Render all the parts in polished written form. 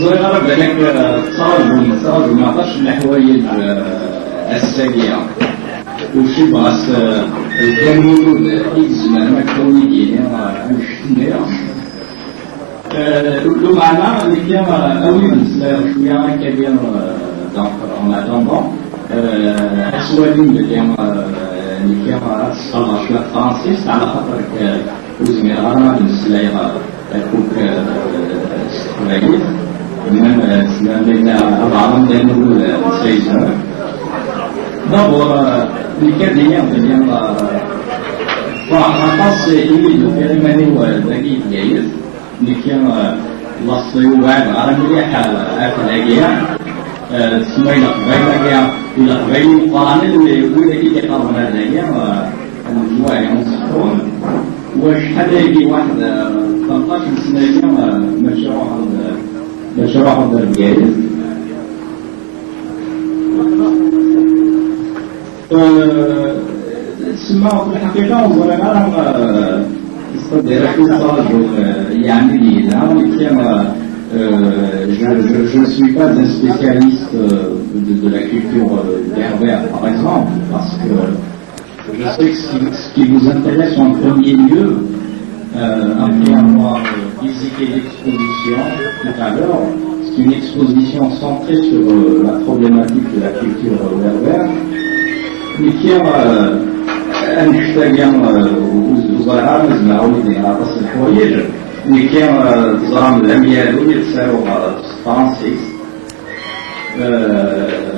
الصغيرة بالك تصاوب ما عطاش الحوايج السريعة وشي باس الكاميرون يزمان ما كوني ديالي مشتنيا لو معنا اللي كان أولي نسلا شوية كبير دونك en attendant سوالين اللي كان تصطلع شوية فرنسيس على خاطرك وزمي غانا نسلا كوك كويس من سنة أربعة دينو سيزر d'abord les cadets viennent خاص يريدوا في الماني والذكي جيد لكن لصيوا بعد على مليح الأجيال سمينا قبيلة إلى قبيل قانون ويقول لك يقرب الأجيال الجوايا مصحون وشحال يجي واحد 13 سنة مشروع الجيد تسمى في الحقيقة وزرنا c'est-à-dire que je ne suis pas un spécialiste de la culture berbère, par exemple, parce que je sais que ce qui vous intéresse en premier lieu, après avoir visité l'exposition tout à l'heure, c'est une exposition centrée sur la problématique de la culture berbère, mais qui نحتاج وزراء مزمعوني على رأس الحوايج اللي كان زرام الأميال يتساووا فرنسيس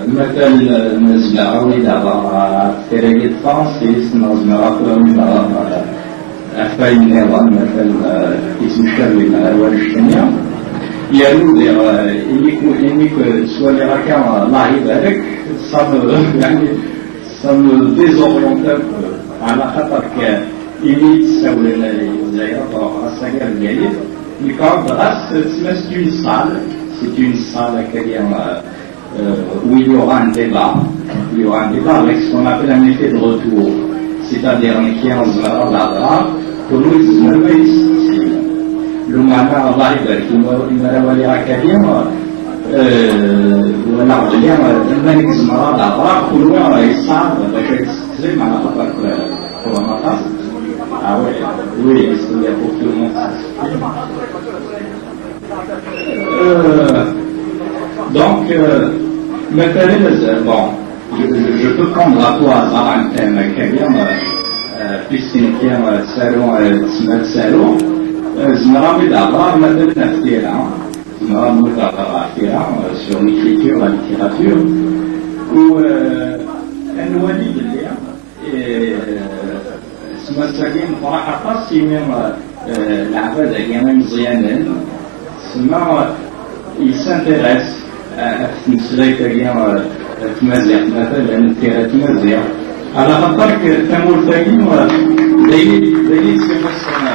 مثل مزمعوني على فريق فرنسيس مزمعوني على أفاين نظام مثل اسم شربي على أول الشنيا يالو إنك سؤال ركام الله يبارك صار يعني ça me désoriente un peu على خاطر كإلي تساوي الجزائر الساقية الجاية الكارد غاس c'est une salle où il y aura un débat avec ce qu'on appelle un effet de retour, c'est-à-dire qui est en zara là que nous le mana Allah يبارك لنا ولي أكاديم ونرجع لما نجمع الأطراف كلها يصعب باش يتسلم على خاطر هو مطاس oui c'est-à-dire pour tout le monde donc مثلا bon je peux prendre à tout hasard un thème كبير puisqu'il y a un salon salon زمرامي d'abord مثلا نفتيرا sur l'écriture, la littérature, où النوادي بالليل سمساكين صراحة خاصي من العباد أيام مزيانين سما il s'intéresse à تمثيلات أيام تمازيغ مثلا تيرا تمازيغ على خاطر تمول تاكين دايلي تسمى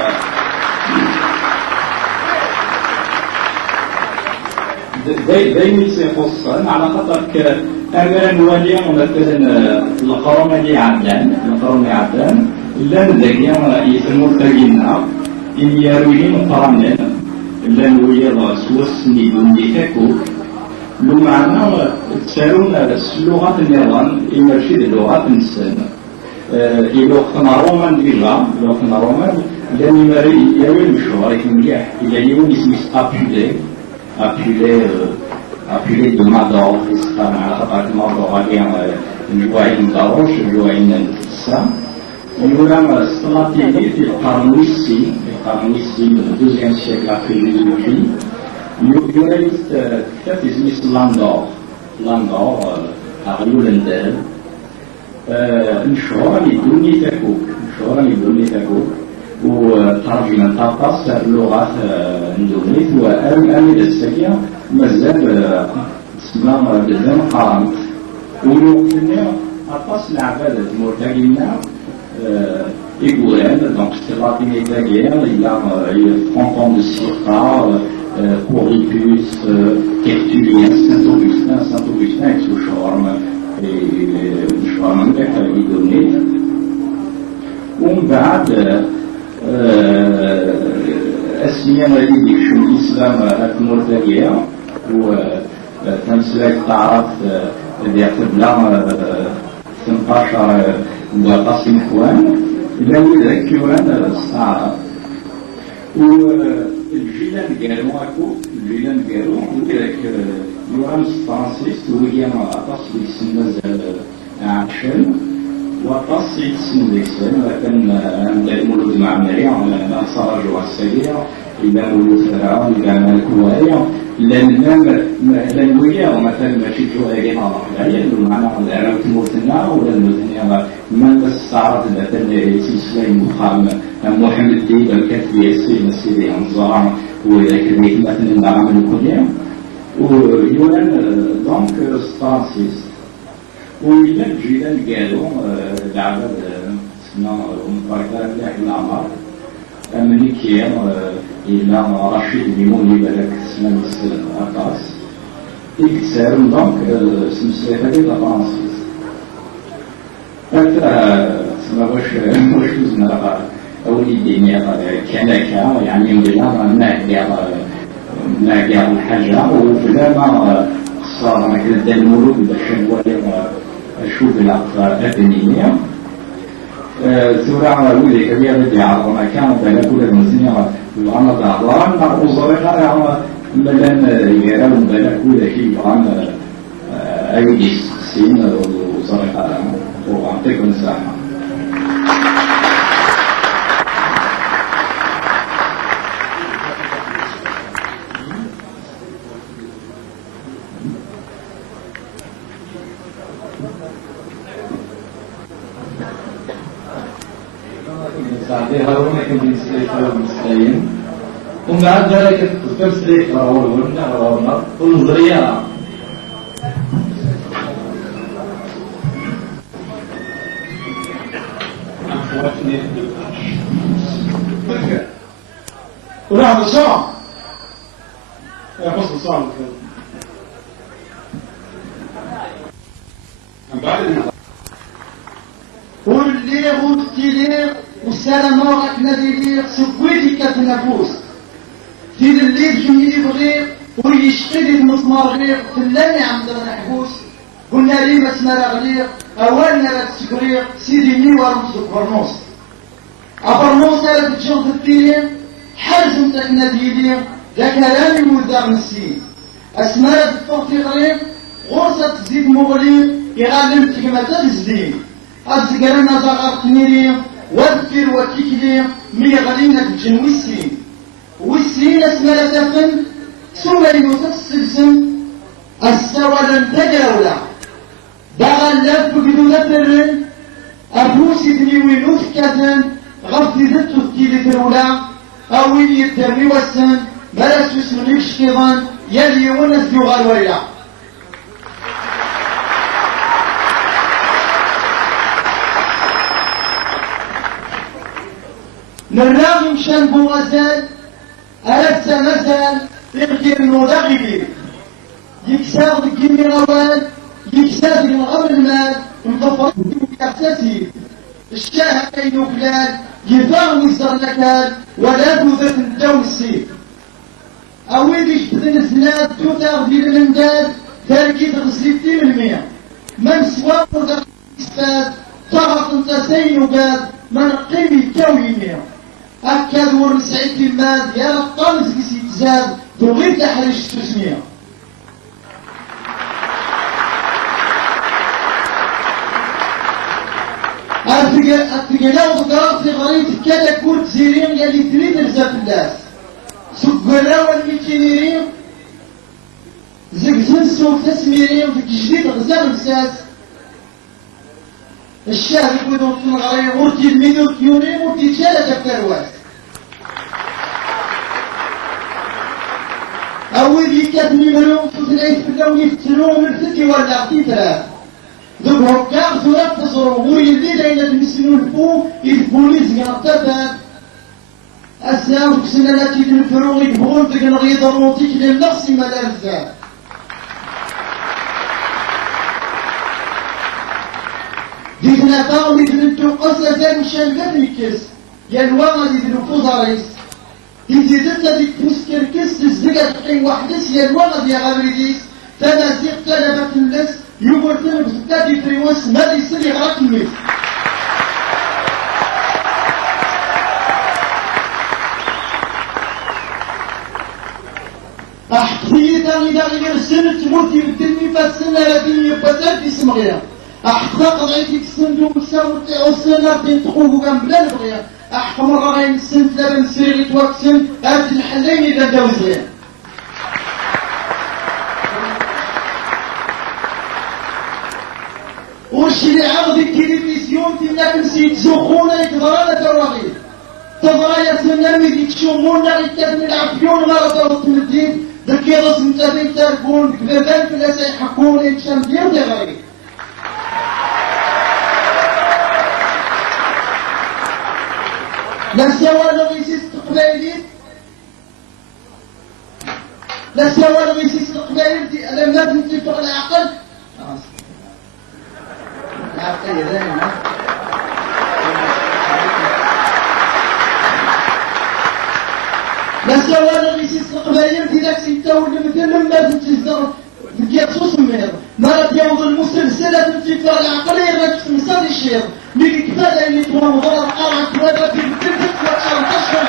دايما يخصن على خاطر أمرا وليا مثلا القرون اللي عدان لان ذاكيا يسمو تاكينا إن يروين قرانا لان ويا سوسني دوني تاكوك لو معنا تسالون اللغات النظام يمشي اللغات النسان إلو خنا رومان ديجا لان يمري يوين مشوار مليح إلا يوين يسمي appelé de Mador, appartement d'Oralien, Joaïn Daroche, Joaïn Nissa. On nous l'a stratégie de Parmissi, le 2e siècle après Jésus-Christ. Il y a Miss Landor, Ariou Lendel, une chora qui donne وترجمة طاقس اللغات الاندونيت وأمد السكية مازال تسمى بزاف قرامت ويوقتنا أطاس العباد المرتقينا إيغوران دونك ستراتين إيطاليان il y a 30 ans de Circa, Corripus, Tertullien, Saint-Augustin avec ce charme إيدونيت ومن بعد السيما اللي يشوف الإسلام المرتقية وتمسلك تعرف ديال قبلة 18 قاسم خوان إلا ولدك كيوان الصعرة والجيلان قالوا أكو الجيلان قالوا ولدك يوران فرانسيس ويليام أطاس يسمى عشان وأطاس يتسمى ديكسان لكن عند المولود معمري على صار جوا السريع إلا مولود فرعون إلا ملك وهي لأن وياه مثلا ماشي جوائرين على الحياة المعنى العراق موتنا ولا الموتنا من بس استعرض مثلا سليم مخام محمد ديب الكاتب ياسين السيدي أنصار وذاك مثلا العمل الكلية ويونان دونك فرانسيس ويلا الجيلان قالوا العباد سنا مباركة في الأعمار ملي كيان إلا رشيد ليموني بالك سنا مثل أطاس يكسر دونك سمسلة هذه فرانسيس حتى سما واش وزنا أولي الدنيا كان يعني مدينة ناقع الحاجة وفلا ما صار مثل المولود باش نولي نشوف الأطفال أبنية ثورة ولي كبيرة اللي عرضنا كانوا بلا كل المسنية وعنا ضعضان مع وزارة ملان يرون بلا كل شيء عن أي سين وزارة وعطيكم ساحة هارون كان بيسلك المسلمين ومن بعد ذلك تفسرك هارون والنظرية ولا هذا صعب يا فصل صعب واللي والتليق والسلام راك نادي سكويتي كتنافوس في الليل جميل يبغي ويشتري المسمار غير فلاني عند الحبوس قلنا لي ما اسمها غليق اولنا لا تسكريق سيدي ميوار مسكرنوس افرنوس لا تجون في التيلين حرز نتاك نادي ذا كلامي وذا مسين اسماء بالفوقتي غريب غرصة تزيد مغليق يغالم تكمة الزين أزقرنا زغر تنيري وذكر وتكلي ميغلينا تجن ويسين ويسين اسماء تفن سمري وتسلسل السوى لن تجاولا دغل لف بدون فرن أبوسي دنيوي نوثكتن غفتي ذاتو التيلي ترولا أويني الترمي والسن بلاس اسمني كشكيضان يلي ونس يغال ويلا نراغي مشان بوغزال ألسا مزال يغدير المغدغي يكساغ دكيمي غوال يكساغ الغم المال مضفرين وكاساسي الشاه كينو كلال يفاغني سرنكال ولا دوذة الجو السيف أويدي شبذن الزناد توتاغ ديال المنداد تاركي تغسلتي من المية من سواق وذا إسفاد طغط انتسين وقاد من قيمي كوي مية أكاد ورسعيد الماد يا رقامز كيسي تزاد تغيب تحرش تسمية أتقلاو ضغط في غريب كذا كورت زيرين يلي تريد رزاق الناس سكراو الميتينيرين زقزن سوق تسميرين في جديد غزال الساس الشهر يقولون في الغريب ورتي الميدو كيونين ورتي جالة الكرواس أول يكاتني مليون فتنعيد في اللون يفتنون من فتي ولا عطي ثلاث ذوك هكام ثلاث تصروا هو يلي ليلة المسنون الفو يفبولي زيارتات أسلام كسنا التي تنفرون يبغون تقنغي ضروتيك للنقص ملارزات ديتنا طاولي دنتو قصة زي مشان بدنكس يا الواغا دي دنفوز عريس يزيد هذيك فوس كركس الزقة تقيم وحدس يا الولد يا غابريديس تنازيق طلبة اللس يقول تنبس تاتي فريوس ما يصير يغرق الميس أحقيتا إذا غير سنة تموت يبدلني فالسنة التي يبتل في سمغيا أحقا قضيتك الصندوق الساوت السنة تنتقوه كان بلا نبغيا أحقا مرة غير السنة لابن سيري توكسن هاد الحلين إذا داوزيا وش اللي عرض التلفزيون في الناس نسيت زخونة يتضرى تراغيب تضرى يا سنامي دي تشومونا غيتاد من العفيون ما رضا من الدين ذاك يرس متابين تاركون كبابان في الأسا يحكون إنشان ديال دي غريب لا سوا لغيسيس تقبايلين لا سوا لغيسيس تقبايلين لما تنتفق العقل العقل دائما لا سوا لغيسيس تقبايلين في ذاك سيتاول مثل لما تنتفق كيخصوص مهر مرض يوض المسلسلة تنتفق العقل يغلق في مصاد الشير ميكي كفاية اللي تكون مضرر قارعة كوادرة في التلفت وأشعر تشهر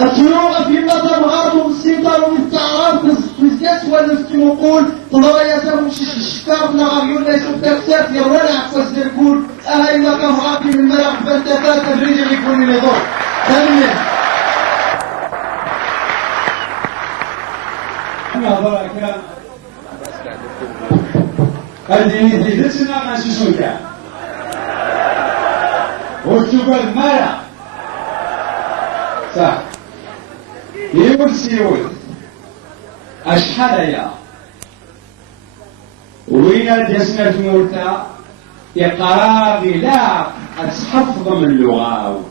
الطيور في مدى مغارب السيطر والتعراب في الزكاس والنقول تضريا ساموش الشكار نغاريون لا يشوف تكسات يروالع فوز الكول أهل ما كان غابي من الملعب فانتفات الرجل يكون من يضر ثانيا نظرك هذه زيدتنا ما شوشوكا وشوكا المالا صح يقول سيول أشحال يا وين ديسنا تمورتا يقرا لا أتحفظ من اللغة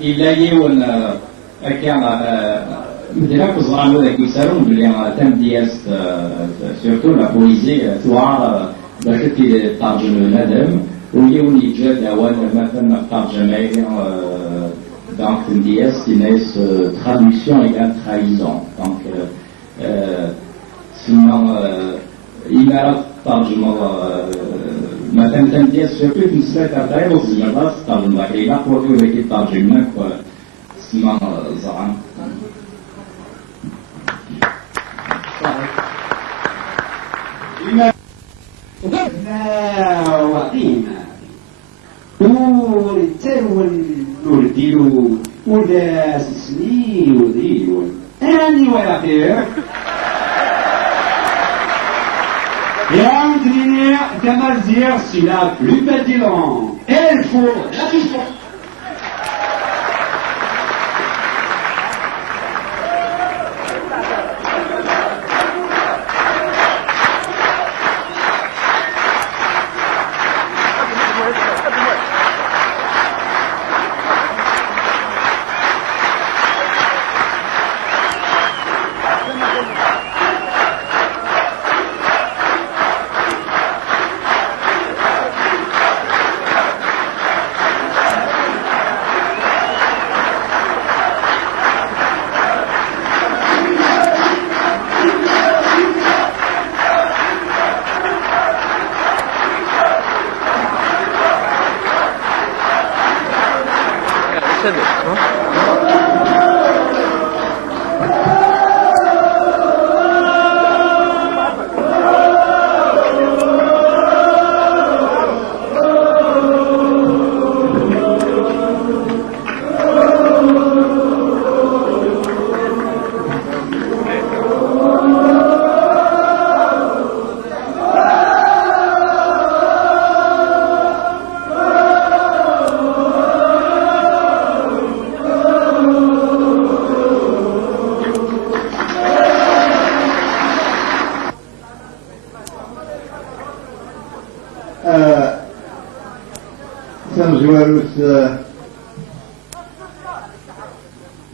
إلا يون كان مثلا كزران ولا كيسارون بلي تم دياس سورتو لا بويزي توعر باش ترجم الندم ويون يجاد اوان مثلا ترجمه دونك دياس تناس traduction égale trahison donc sinon إمارة ترجمة مثلا تنتهي سورتو في مسألة غير الزيادة ترجمة إلى قوة ذيك الترجمة اسمها زعم. لا وقيمة والتلون والديلو ولا سسني وديلو أني ولا خير Et André Damazier, c'est la plus belle des langues. Elle faut la chanson.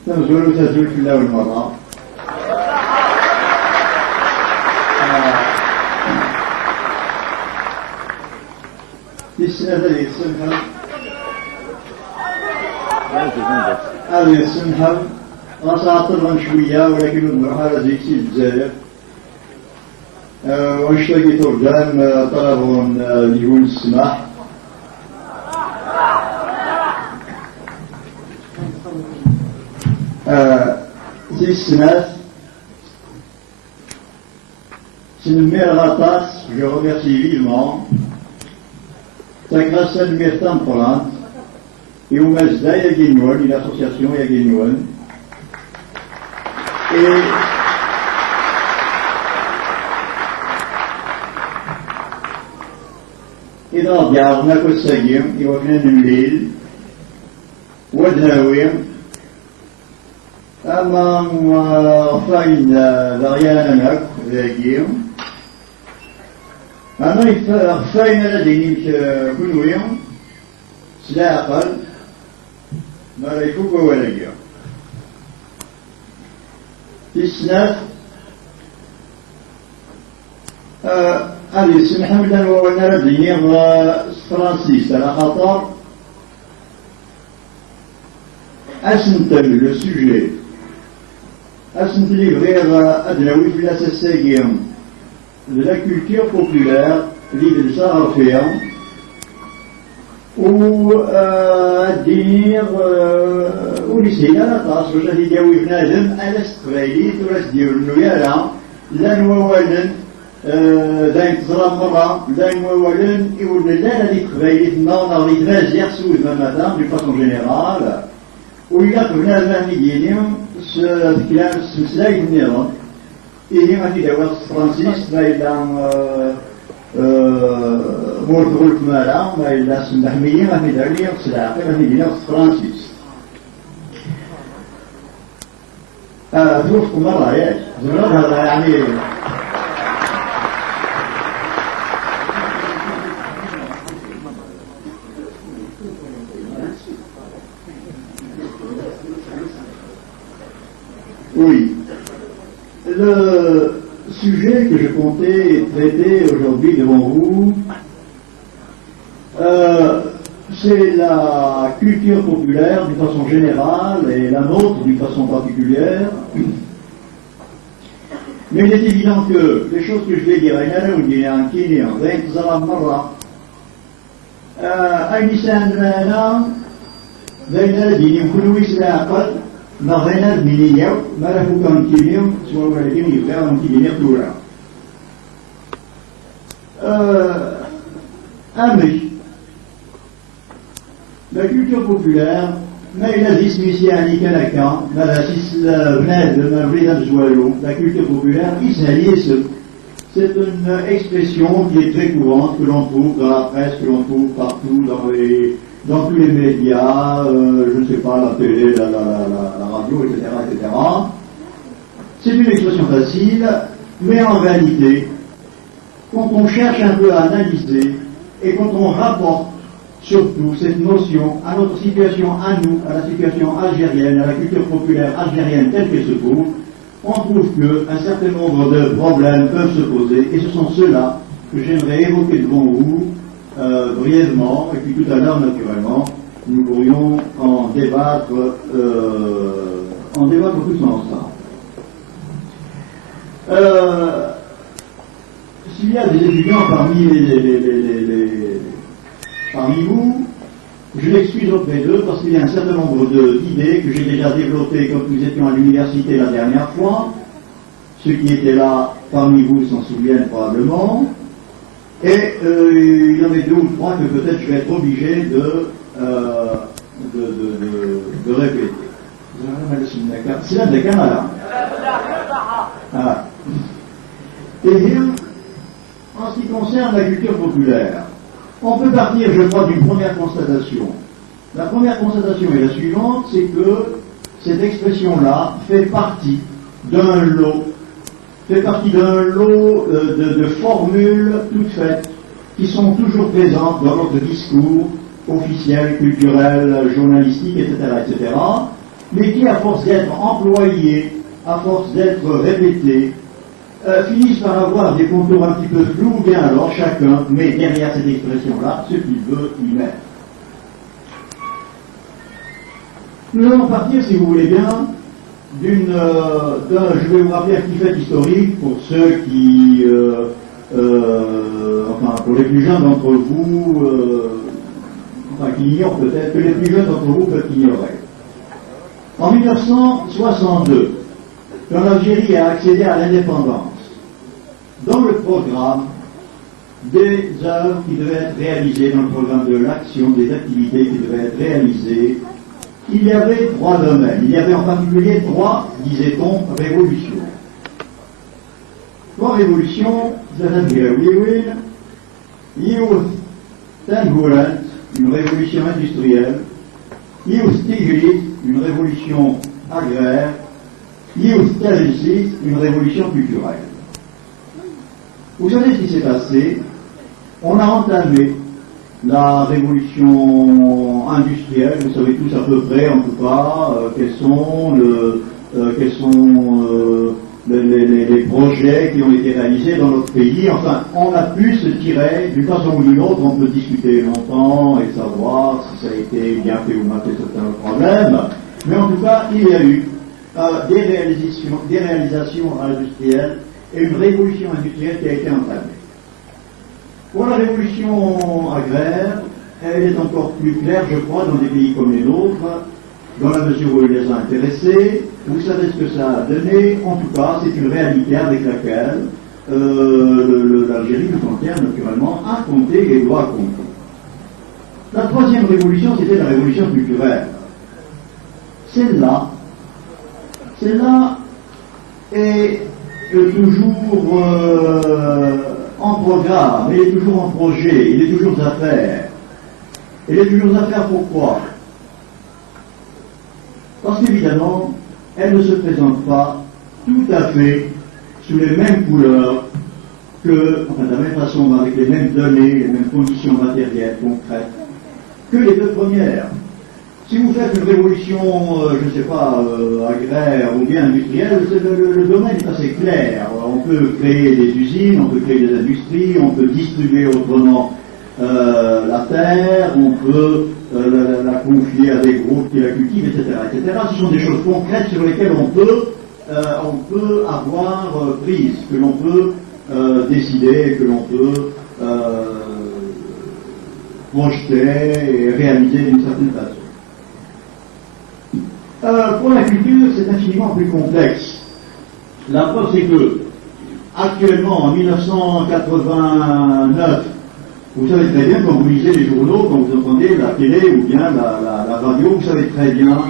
تمزولو تزول في الأول مرة هذا يسمحها راس عطرا شوية ولكن نروح على زيك سي الجزائر ونشتاقي ترجم طلب ليقول السماح زي السماح سنمير غطاس je remercie vivement ta grâce à numéro temporante et au Mazda Yaguinouan, une association Yaguinouan. Et dans Diar, on a Kossagim, et on vient d'une ville, Wadnaouim, enfin, l'Ariane Anak, Yaguim. أنا فاين لديني كل يوم لا أقل ما لا يفوق ولا يجي تسناف هذه سمحة لنا وانا لديني فرانسيس على خطر أسنتم le sujet أسنتلي غير أدنوي في الأساسيين de la culture populaire, l'île de Saraféan, ou dire, ou lycée, la tasse, je dis que oui, venez à l'Estrélie, tout reste dire, nous y allons, la nouelle, d'un Zramara, la nouelle, et où le lait a dit que non, on a dit 13 hier sous le matin, d'une façon générale, où il a que venez à l'Aniguinium, ce qu'il a, ce slide néant. Et ما في دواء فرانسيس ما إلا مورد مالا ما إلا سمحمية ما في دارية سلاقي ما في دينا فرانسيس. ظروفكم مرة ياك زمرة يعني oui. Le sujet que je comptais traiter aujourd'hui devant vous, c'est la culture populaire d'une façon générale et la nôtre d'une façon particulière. Mais il est évident que les choses que je vais dire, نغينا المنية ما له كان كيليوم سواء ولكن يبقى من كيليوم دورة أمي la culture populaire ما إلا زيس ميسياني كنكا ما لا سيس بنادم ما بريد الزوالو la culture populaire c'est une expression qui est très courante que l'on trouve dans la presse, que l'on trouve partout dans tous les médias, je ne sais pas, la télé, la radio, etc., etc. C'est une expression facile, mais en réalité, quand on cherche un peu à analyser et quand on rapporte surtout cette notion à notre situation à nous, à la situation algérienne, à la culture populaire algérienne telle qu'elle se trouve, on trouve qu'un certain nombre de problèmes peuvent se poser, et ce sont ceux-là que j'aimerais évoquer devant vous brièvement, et puis tout à l'heure, naturellement, nous pourrions en débattre tous ensemble. S'il y a des étudiants parmi vous, je m'excuse auprès d'eux parce qu'il y a un certain nombre d'idées que j'ai déjà développées quand nous étions à l'université la dernière fois. Ceux qui étaient là parmi vous s'en souviennent probablement. Et il y en a deux ou trois que peut-être je vais être obligé de répéter. C'est là des camarades. Et en ce qui concerne la culture populaire, on peut partir, je crois, d'une première constatation. La première constatation est la suivante, c'est que cette expression-là fait partie d'un lot de formules toutes faites qui sont toujours présentes dans notre discours officiel, culturel, journalistique, etc., etc., mais qui, à force d'être employées, à force d'être répétées, finissent par avoir des contours un petit peu flous, ou bien alors chacun met derrière cette expression-là ce qu'il veut y mettre. Nous allons partir, si vous voulez bien, je vais vous rappeler un petit fait historique pour ceux qui, enfin pour les plus jeunes d'entre vous, enfin qui ignorent peut-être, que les plus jeunes d'entre vous peuvent ignorer. En 1962, quand l'Algérie a accédé à l'indépendance, dans le programme des œuvres qui devaient être réalisées, dans le programme de l'action, des activités qui devaient être réalisées, il y avait 3 domaines. Il y avait en particulier 3, disait-on, révolutions. 3 révolutions, une révolution industrielle, une révolution agraire, une révolution culturelle. Vous savez ce qui s'est passé? On a entamé la révolution industrielle, vous savez tous à peu près en tout cas quels sont les projets qui ont été réalisés dans notre pays. Enfin, on a pu se tirer d'une façon ou d'une autre, on peut discuter longtemps et savoir si ça a été bien fait ou mal fait, c'est un problème, mais en tout cas il y a eu des réalisations industrielles et une révolution industrielle qui a été entamée. Pour la révolution agraire, elle est encore plus claire, je crois, dans des pays comme les nôtres, dans la mesure où elle les a intéressés. Vous savez ce que ça a donné. En tout cas, c'est une réalité avec laquelle l'Algérie tout entière, naturellement, a compté et doit compter. La 3e révolution, c'était la révolution culturelle. Celle-là est toujours en programme, elle est toujours en projet, il est toujours à faire. Elle est toujours à faire pourquoi? Parce qu'évidemment, elle ne se présente pas tout à fait sous les mêmes couleurs que, enfin de la même façon, avec les mêmes données, les mêmes conditions matérielles concrètes, que les 2 premières. Si vous faites une révolution, je ne sais pas, agraire ou bien industrielle, le domaine est assez clair. On peut créer des usines, on peut créer des industries, on peut distribuer autrement la terre, on peut la confier à des groupes qui la cultivent, etc., etc. Ce sont des choses concrètes sur lesquelles on peut avoir prise, que l'on peut décider, que l'on peut projeter et réaliser d'une certaine façon. Pour la culture, c'est infiniment plus complexe. La preuve, c'est que, actuellement, en 1989, vous savez très bien, quand vous lisez les journaux, quand vous entendez la télé ou bien la radio, vous savez très bien,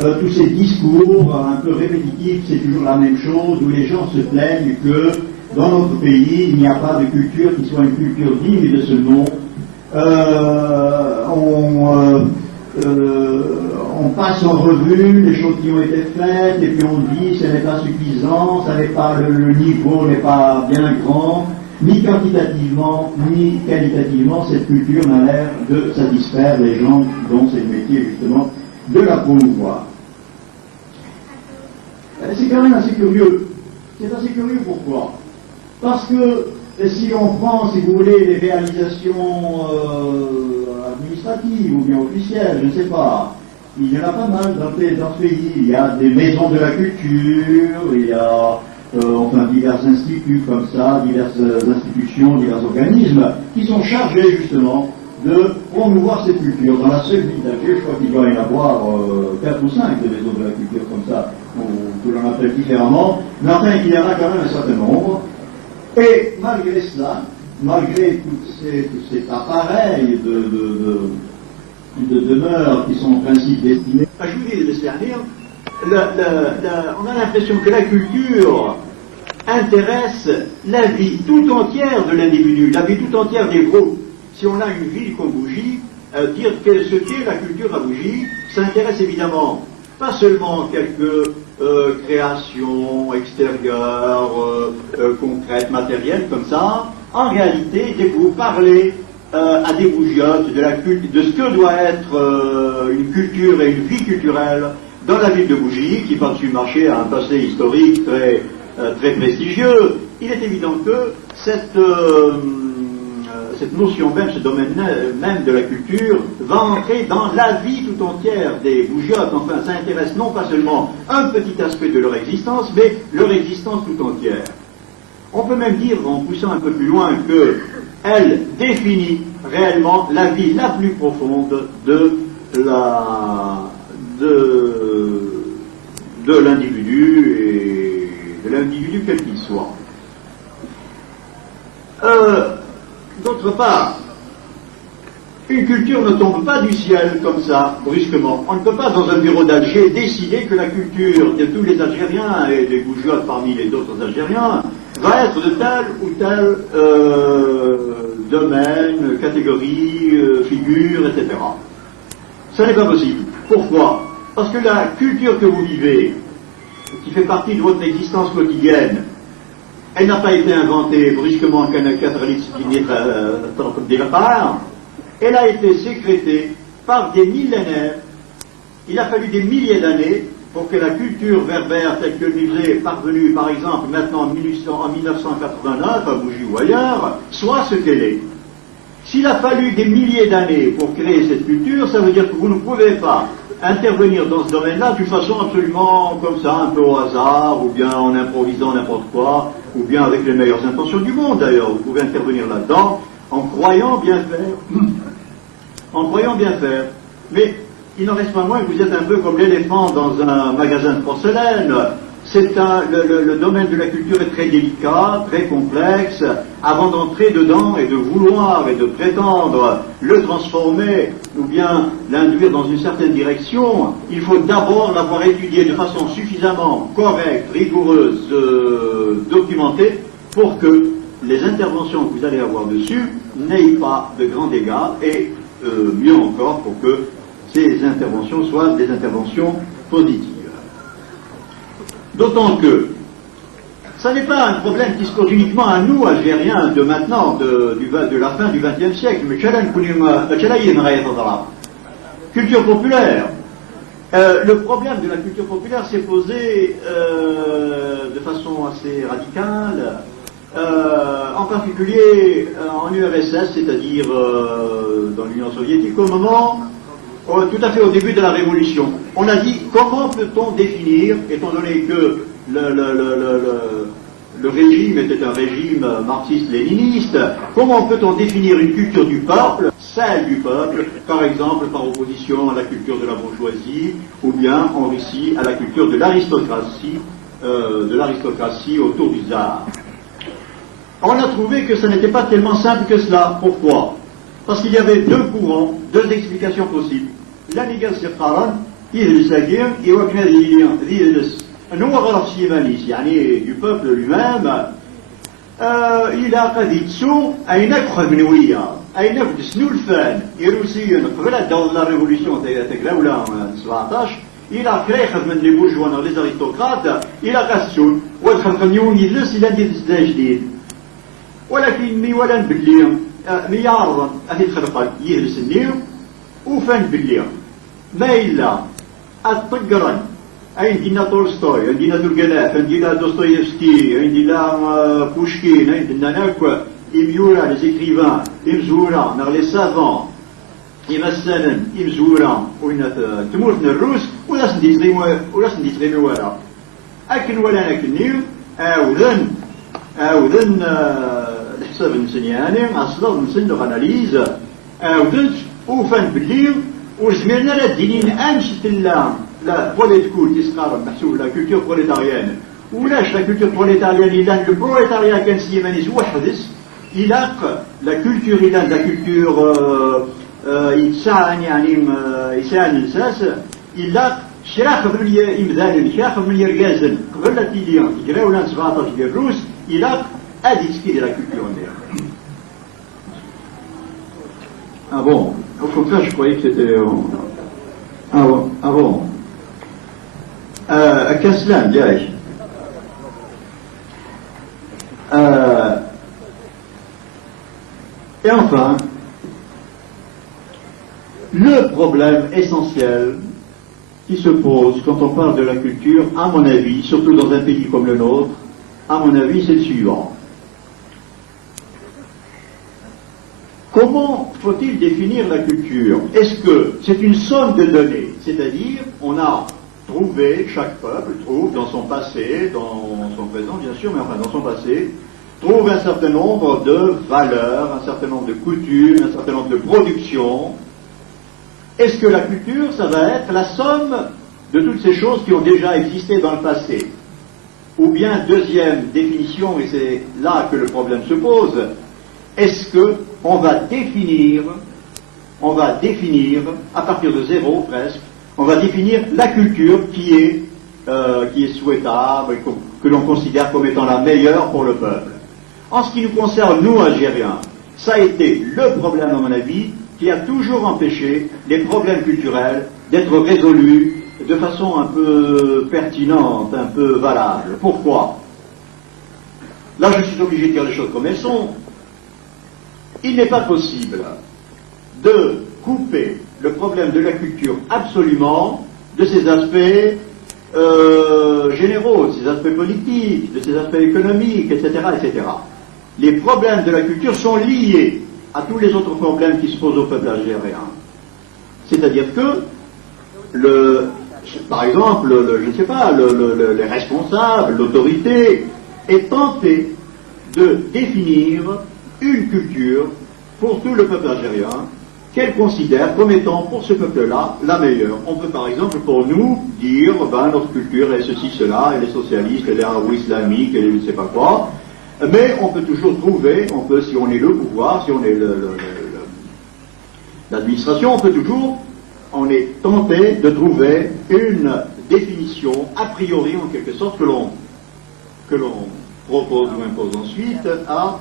tous ces discours un peu répétitifs, c'est toujours la même chose, où les gens se plaignent que, dans notre pays, il n'y a pas de culture qui soit une culture digne de ce nom. On passe en revue les choses qui ont été faites et puis on dit ce n'est pas suffisant, ça n'est pas le niveau n'est pas bien grand, ni quantitativement ni qualitativement cette culture n'a l'air de satisfaire les gens dont c'est le métier justement de la promouvoir. C'est quand même assez curieux. C'est assez curieux pourquoi? Parce que si on prend, si vous voulez, les réalisations administratives ou bien officielles, je ne sais pas, il y en a pas mal dans ce pays. Il y a des maisons de la culture, il y a enfin divers instituts comme ça, diverses institutions, divers organismes qui sont chargés justement de promouvoir cette culture. Dans la seule ville d'Alger, je crois qu'il doit y en avoir 4 ou 5 de maisons de la culture comme ça, on peut l'en appeler différemment, mais enfin il y en a quand même un certain nombre. Et malgré cela, malgré tous ces appareils de demeures qui sont en principe destinés à jouer de se servir, on a l'impression que la culture intéresse la vie tout entière de l'individu, la vie tout entière des groupes. Si on a une ville comme Bougie, dire ce qu'est la culture à Bougie, ça intéresse évidemment pas seulement quelques créations extérieures, concrètes, matérielles, comme ça. En réalité, dès que vous parlez à des bougiottes de ce que doit être une culture et une vie culturelle dans la ville de Bougie, qui par-dessus le marché a un passé historique très prestigieux, il est évident que cette notion même, ce domaine même de la culture, va entrer dans la vie tout entière des bougiotes. Enfin, ça intéresse non pas seulement un petit aspect de leur existence, mais leur existence tout entière. On peut même dire, en poussant un peu plus loin, qu'elle définit réellement la vie la plus profonde de l'individu, et de l'individu quel qu'il soit. D'autre part, une culture ne tombe pas du ciel comme ça, brusquement. On ne peut pas, dans un bureau d'Alger, décider que la culture de tous les Algériens, et des bougiotes parmi les autres Algériens, va être de tel ou tel domaine, catégorie, figure, etc. Ça n'est pas possible. Pourquoi? Parce que la culture que vous vivez, qui fait partie de votre existence quotidienne, elle n'a pas été inventée brusquement elle a été sécrétée par des millénaires. Il a fallu des milliers d'années pour que la culture berbère telle que nous est parvenue, par exemple, maintenant en 1989, à Bougie ou ailleurs, soit ce qu'elle est. S'il a fallu des milliers d'années pour créer cette culture, ça veut dire que vous ne pouvez pas intervenir dans ce domaine-là d'une façon absolument comme ça, un peu au hasard, ou bien en improvisant n'importe quoi, ou bien avec les meilleures intentions du monde d'ailleurs. Vous pouvez intervenir là-dedans en croyant bien faire. En croyant bien faire. Mais il n'en reste pas moins que vous êtes un peu comme l'éléphant dans un magasin de porcelaine. Le domaine de la culture est très délicat, très complexe. Avant d'entrer dedans et de vouloir et de prétendre le transformer ou bien l'induire dans une certaine direction, il faut d'abord l'avoir étudié de façon suffisamment correcte, rigoureuse, documentée, pour que les interventions que vous allez avoir dessus n'aient pas de grands dégâts, et mieux encore pour que ces interventions soient des interventions positives. D'autant que ça n'est pas un problème qui se pose uniquement à nous, Algériens, de maintenant, de la fin du XXe siècle. Mais culture populaire. Le problème de la culture populaire s'est posé de façon assez radicale, en particulier en URSS, c'est-à-dire dans l'Union soviétique, au moment, tout à fait au début de la Révolution. On a dit, comment peut-on définir, étant donné que le régime était un régime marxiste-léniniste, comment peut-on définir une culture du peuple, celle du peuple, par exemple par opposition à la culture de la bourgeoisie, ou bien en Russie à la culture de l'aristocratie autour du tsar. On a trouvé que ça n'était pas tellement simple que cela. Pourquoi? Parce qu'il y avait deux courants, deux explications possibles. L'anigal Sirkaran, يجلس هكذا يوكنا ذي يجلس هو غرف سيمانيس يعني du peuple lui-même إلى قد يتسو أينك خدمنوية أينك دسنو الفان يروسيين قبل الدولة لا ريفوليسيون تقراولا 17 إلى كريخ من لي بورجوان لي زاريستوقرات إلى قاسون والخلقنيون يجلس إلى ندير جديد ولكن مي ولا نبلي مي يعرض أهي الخلقات يجلس النير وفان بلي ما إلا الطقرا عندنا تولستوي عندنا تورغناف عندنا دوستويفسكي عندنا بوشكين عندنا ناك إميورا لي زيكريفان إمزورا نغ لي سافون مثلا إمزورا وين تمورتنا الروس ولا سندي تغيمي ورا أكن ولا نكنيو أوذن الحساب نسنياني أصلا نسن غاناليز أوذن وفان بليغ وزميرنا لا الدينين أمشت لا بوليتكول تسقار محسوب لا كولتور بروليتاريان ولاش لا كولتور بروليتاريان إلا البروليتاريا كان سيمانيس وحدث إلاق لا كولتور إلا لا كولتور يتساعن يعني يساعن الناس إلاق شراخ من إمذان شراخ من يرجازن قبل لا تيليان تجراو لان 17 ديال الروس إلاق أدي تسكي ديال لا كولتور ندير. Ah bon, au contraire, je croyais que c'était avant. À Caslan, dirais-je. Et enfin, le problème essentiel qui se pose quand on parle de la culture, à mon avis, surtout dans un pays comme le nôtre, à mon avis, c'est le suivant. Comment faut-il définir la culture? Est-ce que c'est une somme de données? C'est-à-dire, on a trouvé, chaque peuple trouve dans son passé, dans son présent bien sûr, mais enfin dans son passé, trouve un certain nombre de valeurs, un certain nombre de coutumes, un certain nombre de productions. Est-ce que la culture, ça va être la somme de toutes ces choses qui ont déjà existé dans le passé? Ou bien, deuxième définition, et c'est là que le problème se pose, est-ce que on va définir, à partir de zéro presque, on va définir la culture qui est souhaitable, que l'on considère comme étant la meilleure pour le peuple. En ce qui nous concerne, nous, Algériens, ça a été le problème, à mon avis, qui a toujours empêché les problèmes culturels d'être résolus de façon un peu pertinente, un peu valable. Pourquoi? Là, je suis obligé de dire les choses comme elles sont. Il n'est pas possible de couper le problème de la culture absolument de ses aspects généraux, de ses aspects politiques, de ses aspects économiques, etc., etc. Les problèmes de la culture sont liés à tous les autres problèmes qui se posent au peuple algérien. C'est-à-dire que, par exemple, je ne sais pas, les responsables, l'autorité, est tenté de définir une culture pour tout le peuple algérien qu'elle considère comme étant pour ce peuple-là la meilleure. On peut par exemple pour nous dire notre culture est ceci, cela, elle est socialiste, elle est arabo-islamique, elle est je ne sais pas quoi, mais on peut toujours trouver, si on est le pouvoir, si on est l'administration, on est tenté de trouver une définition a priori en quelque sorte que l'on propose ou impose ensuite à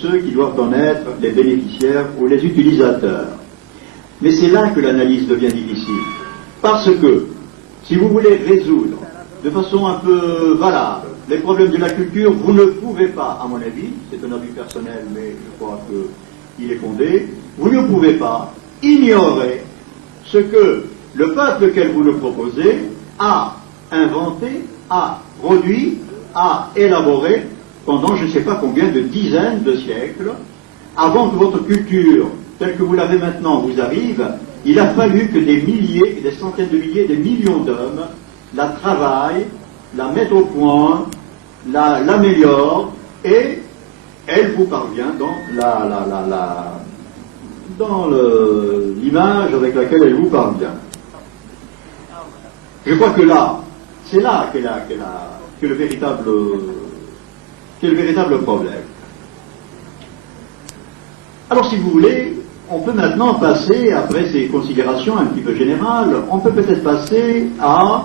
ceux qui doivent en être les bénéficiaires ou les utilisateurs. Mais c'est là que l'analyse devient difficile. Parce que, si vous voulez résoudre de façon un peu valable les problèmes de la culture, vous ne pouvez pas, à mon avis, c'est un avis personnel, mais je crois qu'il est fondé, vous ne pouvez pas ignorer ce que le peuple auquel vous le proposez a inventé, a produit, a élaboré pendant je ne sais pas combien de dizaines de siècles, avant que votre culture, telle que vous l'avez maintenant, vous arrive. Il a fallu que des milliers, des centaines de milliers, des millions d'hommes la travaillent, la mettent au point, l'améliorent, et elle vous parvient dans l'image avec laquelle elle vous parvient. Je crois que là, c'est là qu'est le véritable problème. Alors si vous voulez, on peut maintenant passer, après ces considérations un petit peu générales, on peut peut-être passer à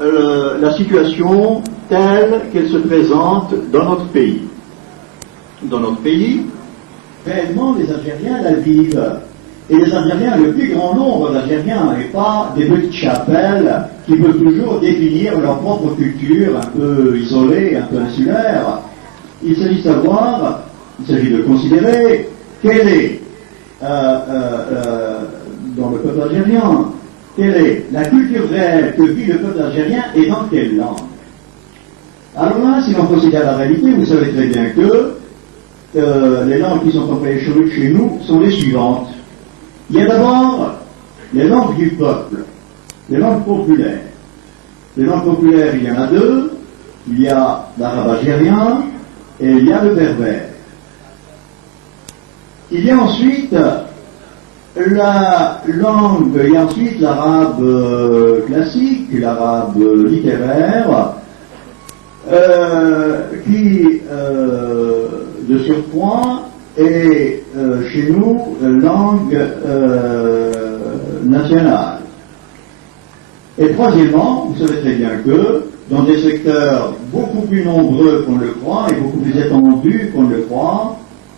la situation telle qu'elle se présente dans notre pays. Dans notre pays, réellement, les Algériens la vivent. Et les Algériens, le plus grand nombre d'Algériens, et pas des petites chapelles qui peuvent toujours définir leur propre culture un peu isolée, un peu insulaire. Il s'agit de savoir, il s'agit de considérer quelle est, dans le peuple algérien, quelle est la culture réelle que vit le peuple algérien et dans quelle langue. Alors là, si l'on considère la réalité, vous savez très bien que les langues qui sont employées chez nous sont les suivantes. Il y a d'abord les langues du peuple, les langues populaires. Les langues populaires, il y en a deux. Il y a l'arabe algérien et il y a le berbère. Il y a ensuite la langue, il y a ensuite l'arabe classique, l'arabe littéraire, qui, de surcroît, est chez nous langue nationale. Et troisièmement, vous savez très bien que dans des secteurs beaucoup plus nombreux qu'on le croit et beaucoup plus étendus qu'on le croit,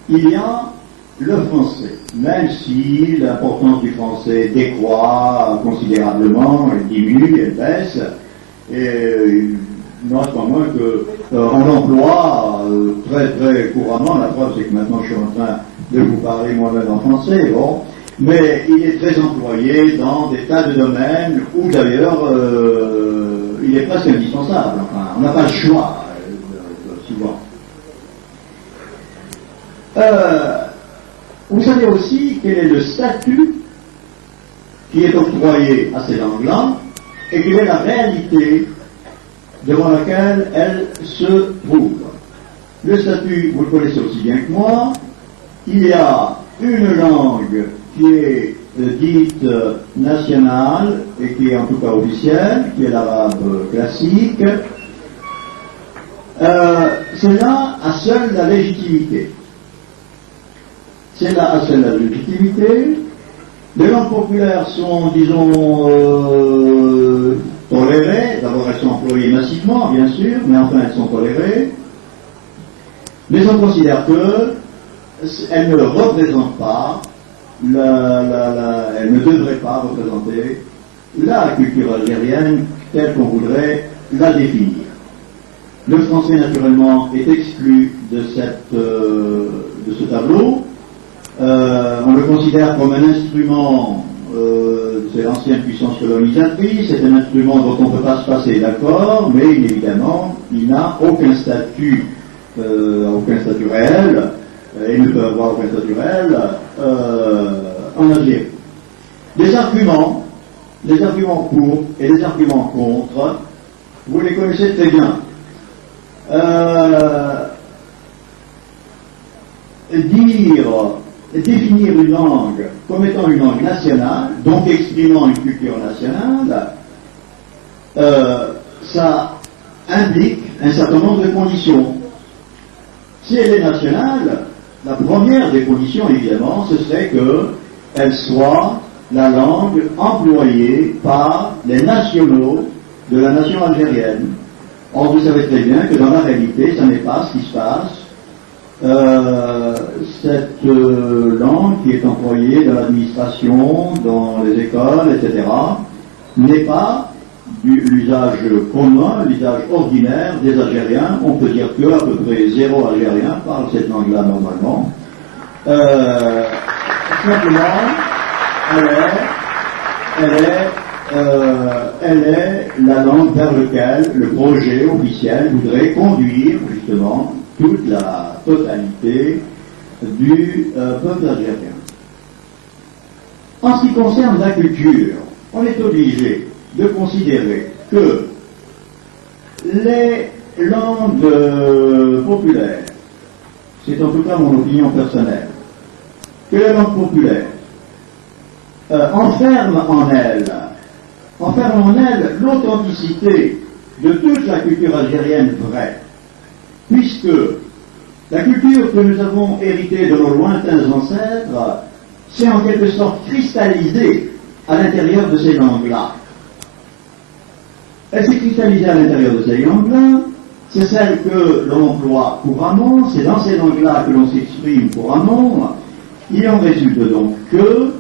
il y a le français. Même si l'importance du français décroît considérablement, elle diminue, elle baisse, et non, c'est pas moins qu'on l'emploie très très couramment. La preuve, c'est que maintenant je suis en train de vous parler moi-même en français, bon. Mais il est très employé dans des tas de domaines où d'ailleurs il est presque indispensable. Enfin, on n'a pas le choix. souvent. Vous savez aussi quel est le statut qui est octroyé à ces langues-là et quelle est la réalité devant laquelle elles se trouvent. Le statut, vous le connaissez aussi bien que moi, il y a une langue qui est dite nationale et qui est en tout cas officielle, qui est l'arabe classique. Celle-là a seule la légitimité. Celle-là a seule la légitimité. Les langues populaires sont, disons, tolérées. D'abord, elles sont employées massivement, bien sûr, mais enfin, elles sont tolérées. Mais on considère qu'elles ne représentent pas, elles ne devraient pas représenter la culture algérienne telle qu'on voudrait la définir. Le français, naturellement, est exclu de ce tableau. On le considère comme un instrument de l'ancienne puissance colonisatrice, c'est un instrument dont on ne peut pas se passer, d'accord, mais évidemment, il n'a aucun statut réel, et ne peut avoir aucun statut réel en Algérie. Les arguments pour et les arguments contre, vous les connaissez très bien. Définir une langue comme étant une langue nationale, donc exprimant une culture nationale, ça implique un certain nombre de conditions. Si elle est nationale, la première des conditions, évidemment, ce serait qu'elle soit la langue employée par les nationaux de la nation algérienne. Or, vous savez très bien que dans la réalité, ça n'est pas ce qui se passe. Cette langue qui est employée dans l'administration, dans les écoles, etc., n'est pas l'usage commun, l'usage ordinaire des Algériens. On peut dire qu'à peu près 0 Algériens parlent cette langue-là normalement. Simplement, elle est la langue vers laquelle le projet officiel voudrait conduire justement toute la totalité du peuple algérien. En ce qui concerne la culture, on est obligé de considérer que les langues populaires, c'est en tout cas mon opinion personnelle, que les langues populaires enferment en elles l'authenticité de toute la culture algérienne vraie, puisque la culture que nous avons héritée de nos lointains ancêtres s'est en quelque sorte cristallisée à l'intérieur de ces langues-là. Elle s'est cristallisée à l'intérieur de ces langues-là, c'est celle que l'on emploie couramment, c'est dans ces langues-là que l'on s'exprime couramment. Il en résulte donc que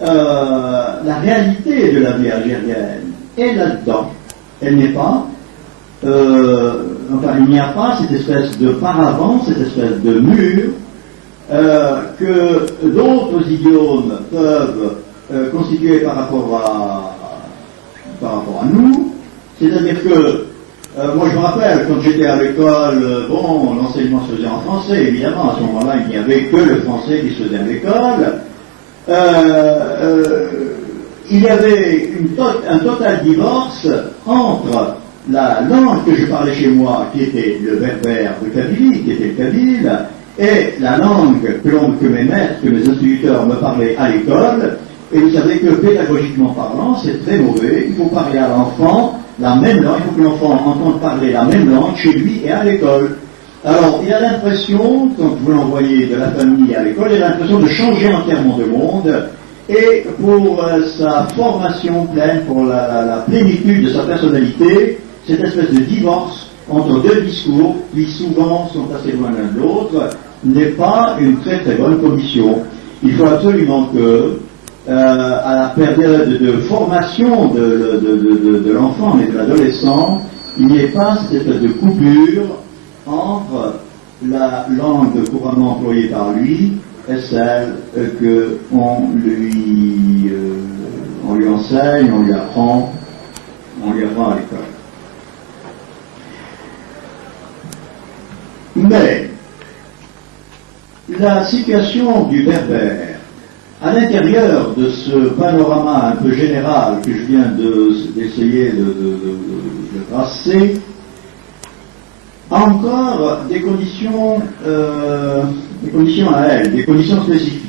la réalité de la vie algérienne est là-dedans. Elle n'est pas, il n'y a pas cette espèce de paravent, cette espèce de mur que d'autres idiomes peuvent constituer par rapport à nous. C'est-à-dire que, moi je me rappelle, quand j'étais à l'école, l'enseignement se faisait en français, évidemment, à ce moment-là, il n'y avait que le français qui se faisait à l'école. Il y avait un total divorce entre la langue que je parlais chez moi, qui était le berbère de Kabylie, qui était le kabyle, et la langue que mes maîtres, que mes instituteurs me parlaient à l'école. Et vous savez que pédagogiquement parlant, c'est très mauvais. Il faut parler à l'enfant la même langue, il faut que l'enfant entende parler la même langue chez lui et à l'école. Alors, il a l'impression, quand vous l'envoyez de la famille à l'école, il a l'impression de changer entièrement de monde. Et pour sa formation pleine, pour la plénitude de sa personnalité, cette espèce de divorce entre deux discours, qui souvent sont assez loin l'un de l'autre, n'est pas une très très bonne condition. Il faut absolument que, à la période de formation de l'enfant et de l'adolescent, il n'y ait pas cette espèce de coupure entre la langue couramment employée par lui et celle qu'on lui enseigne, on lui apprend à l'école. Mais la situation du berbère, à l'intérieur de ce panorama un peu général que je viens d'essayer de tracer, a encore des conditions à elle, des conditions spécifiques.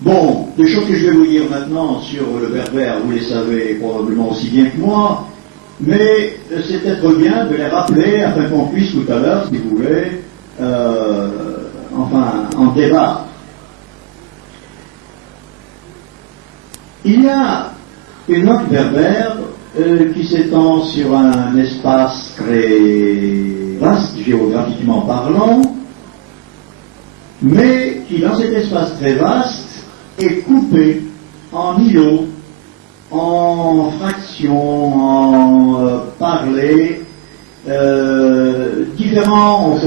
Bon, des choses que je vais vous dire maintenant sur le berbère, vous les savez probablement aussi bien que moi, mais c'est peut-être bien de les rappeler afin qu'on puisse tout à l'heure, si vous voulez, en débattre. Il y a une langue berbère qui s'étend sur un espace très vaste, géographiquement parlant, mais qui, dans cet espace très vaste, est coupé en îlots, en fractions, en parlers, différents,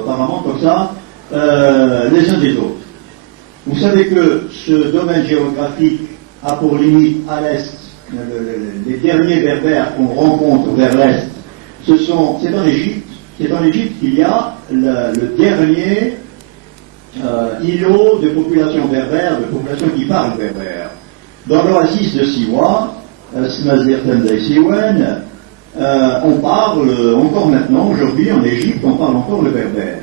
apparemment comme ça, les uns des autres. Vous savez que ce domaine géographique a pour limite à l'est, les derniers berbères qu'on rencontre vers l'est, c'est en Égypte. C'est en Égypte qu'il y a le dernier îlot de population berbère, de population qui parle berbère. Dans l'oasis de Siwa, on parle encore maintenant, aujourd'hui en Égypte, on parle encore le berbère.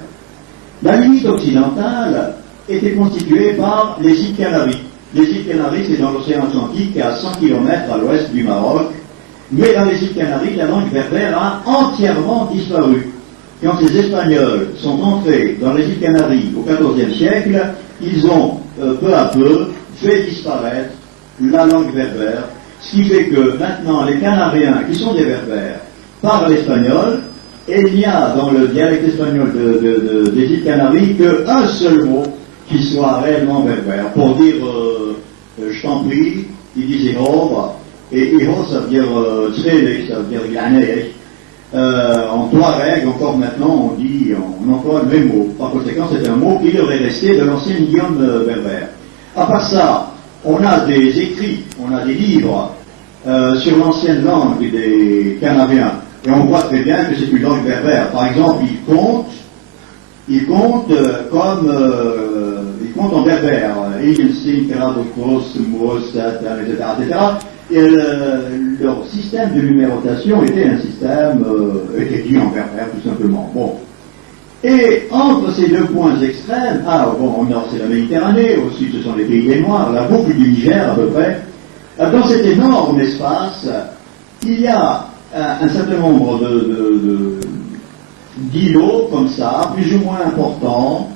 La limite occidentale était constituée par les îles Canaries. Les îles Canaries, c'est dans l'océan Atlantique, à 100 km à l'ouest du Maroc. Mais dans les îles Canaries, la langue berbère a entièrement disparu. Quand les Espagnols sont entrés dans les îles Canaries au XIVe siècle, ils ont peu à peu fait disparaître la langue berbère, ce qui fait que maintenant les Canariens, qui sont des berbères, parlent espagnol, et il n'y a dans le dialecte espagnol des îles Canaries qu'un seul mot qui soit réellement berbère. Pour dire je t'en prie, ils disent Ihor, et Ihor ça veut dire Tsrele, ça veut dire Yanesh. En Touareg, encore maintenant, on emploie le même mot. Par conséquent, c'est un mot qui leur est resté de l'ancien idiome berbère. À part ça, on a des écrits, on a des livres sur l'ancienne langue des Canariens, et on voit très bien que c'est une langue berbère. Par exemple, ils comptent en berbère, etc. Et leur système de numérotation était un système était dit en berbère tout simplement. Bon. Et entre ces deux points extrêmes, au nord c'est la Méditerranée, au sud ce sont les pays des Noirs, la boucle du Niger à peu près, dans cet énorme espace, il y a un certain nombre d'îlots comme ça, plus ou moins importants,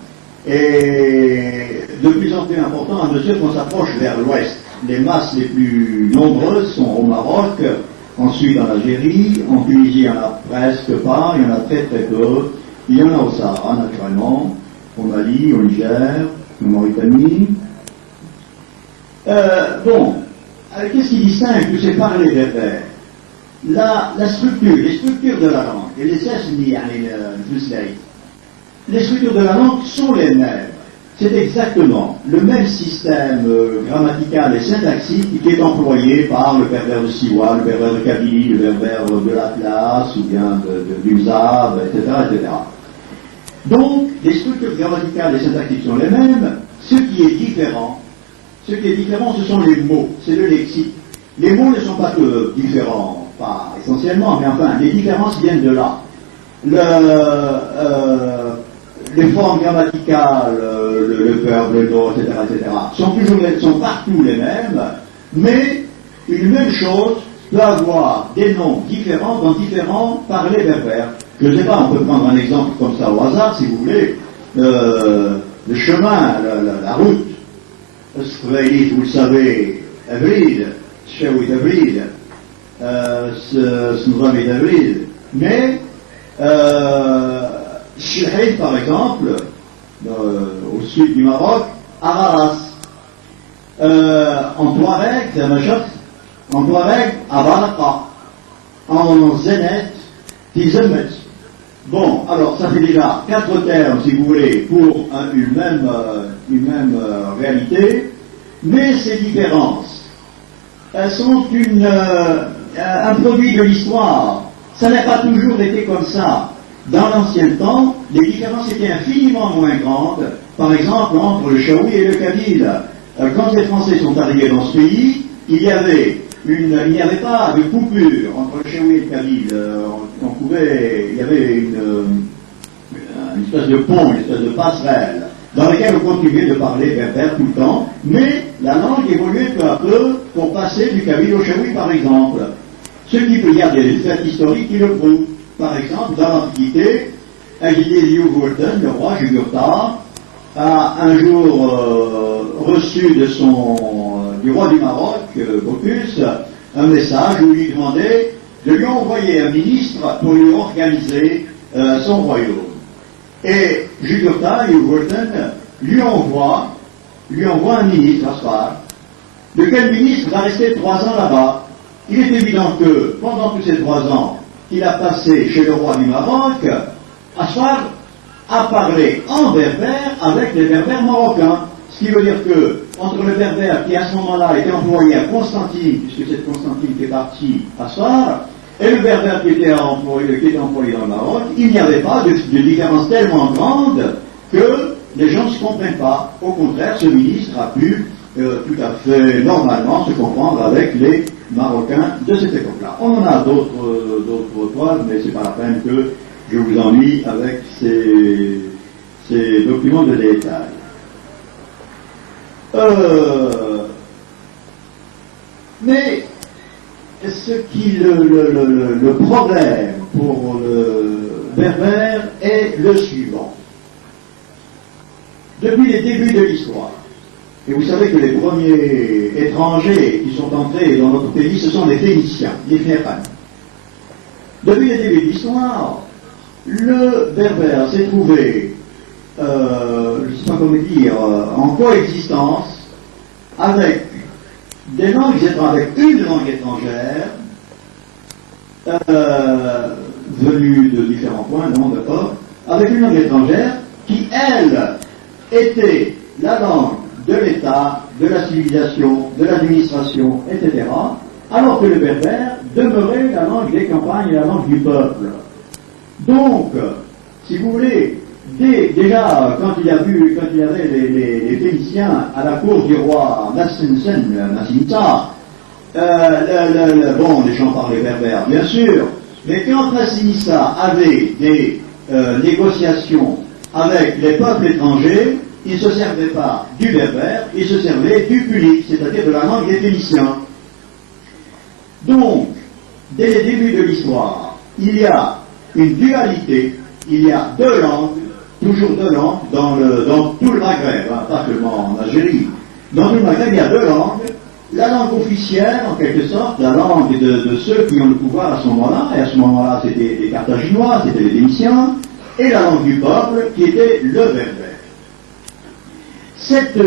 et de plus en plus importants à mesure qu'on s'approche vers l'ouest. Les masses les plus nombreuses sont au Maroc, ensuite en Algérie, en Tunisie il n'y en a presque pas, il y en a très très peu. Il y en a au Sahara naturellement, au Mali, au Niger, en Mauritanie. Qu'est-ce qui distingue tous ces parlers berbères? La structure, les structures de la langue, et les structures de la langue sont les mêmes. C'est exactement le même système grammatical et syntaxique qui est employé par le berbère de Siwa, le berbère de Kabylie, le berbère de l'Atlas, ou bien du Mzab, etc., etc. Donc, les structures grammaticales et syntaxiques sont les mêmes. Ce qui est différent, ce sont les mots, c'est le lexique. Les mots ne sont pas que différents, pas essentiellement, mais enfin, les différences viennent de là. Les formes grammaticales, le verbe, le do, etc., sont partout les mêmes, mais une même chose peut avoir des noms différents dans différents parlers berbères. Je ne sais pas, on peut prendre un exemple comme ça au hasard, si vous voulez. Le chemin, la route, vous le savez, Avril, Shawit Avril, Snouramid Avril, mais Chilhaïd, par exemple, au sud du Maroc, Araras. En Touareg, c'est Zamachat. En Touareg, Abaraka. En Zénet, Tizemet. Bon, alors ça fait déjà 4 termes, si vous voulez, pour une même réalité, mais ces différences, elles sont un produit de l'histoire. Ça n'a pas toujours été comme ça. dans l'ancien temps, les différences étaient infiniment moins grandes, par exemple entre le Chaoui et le Kabyle. Quand les Français sont arrivés dans ce pays, il n'y avait pas de coupure entre le Chaoui et le Kabyle. Il y avait une espèce de pont, une espèce de passerelle, dans laquelle on continuait de parler berbère tout le temps, mais la langue évoluait peu à peu pour passer du Kabyle au Chaoui, par exemple. Ce qui peut y avoir des faits historiques qui le prouvent. Par exemple, dans l'Antiquité, Liu-Wulden, le roi Jugurtha, a un jour reçu du roi du Maroc, Bocchus, un message où il lui demandait de lui envoyer un ministre pour lui organiser son royaume. Et Jugurtha, Liu-Wulden, lui envoie un ministre, Asfar, lequel ministre va rester 3 ans là-bas. Il est évident que pendant tous ces 3 ans qu'il a passé chez le roi du Maroc, Asfar a parlé en berbère avec les berbères marocains. Ce qui veut dire que, entre le berbère qui à ce moment-là était employé à Constantine, puisque c'est Constantine qui est parti à Asfar, et le berbère qui était employé dans le Maroc, il n'y avait pas de différence tellement grande que les gens ne se comprennent pas. Au contraire, ce ministre a pu tout à fait normalement se comprendre avec les Marocains de cette époque-là. On en a d'autres toiles, mais c'est pas la peine que je vous ennuie avec ces documents de détail. Mais ce qui le problème pour le berbère est le suivant. Depuis les débuts de l'histoire, et vous savez que les premiers étrangers qui sont entrés dans notre pays, ce sont les Phéniciens, les Phéniciens. Depuis les débuts de l'histoire, le berbère s'est trouvé, je ne sais pas comment dire, en coexistence avec des langues étrangères, avec une langue étrangère, venue de différents points, non, d'accord, avec une langue étrangère qui, elle, était la langue de l'État, de la civilisation, de l'administration, etc., alors que le berbère demeurait la langue des campagnes et la langue du peuple. Donc, si vous voulez, déjà, quand il y avait les Phéniciens à la cour du roi Massinissa, les gens parlaient berbère, bien sûr, mais quand Massinissa avait des négociations avec les peuples étrangers, il ne se servait pas du berbère, il se servait du punique, c'est-à-dire de la langue des Phéniciens. Donc, dès les débuts de l'histoire, il y a une dualité, il y a 2 langues, toujours 2 langues, dans tout le Maghreb, hein, pas seulement en Algérie. Dans tout le Maghreb, il y a 2 langues. La langue officielle, en quelque sorte, la langue de ceux qui ont le pouvoir à ce moment-là, et à ce moment-là, c'était les Carthaginois, c'était les Phéniciens, et la langue du peuple, qui était le berbère. Cette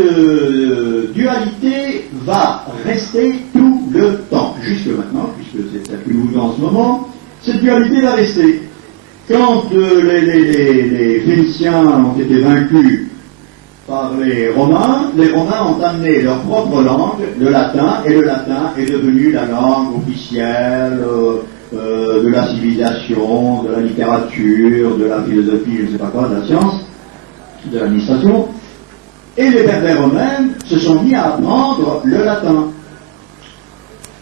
dualité va rester tout le temps, jusque maintenant, puisque c'est ça que nous vivons en ce moment, cette dualité va rester. Quand les Phéniciens ont été vaincus par les Romains ont amené leur propre langue, le latin, et le latin est devenu la langue officielle de la civilisation, de la littérature, de la philosophie, je ne sais pas quoi, de la science, de l'administration. Et les berbères eux-mêmes se sont mis à apprendre le latin.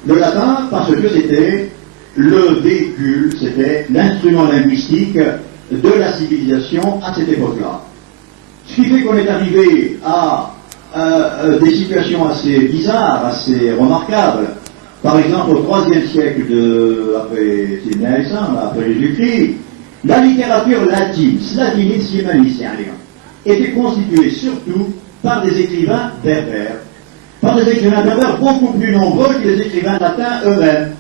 Le latin parce que c'était le véhicule, c'était l'instrument linguistique de la civilisation à cette époque-là. Ce qui fait qu'on est arrivé à des situations assez bizarres, assez remarquables. Par exemple, au IIIe siècle après Jésus-Christ, la littérature latine, était constituée surtout par des écrivains berbères. Par des écrivains berbères beaucoup plus nombreux que les écrivains latins eux-mêmes.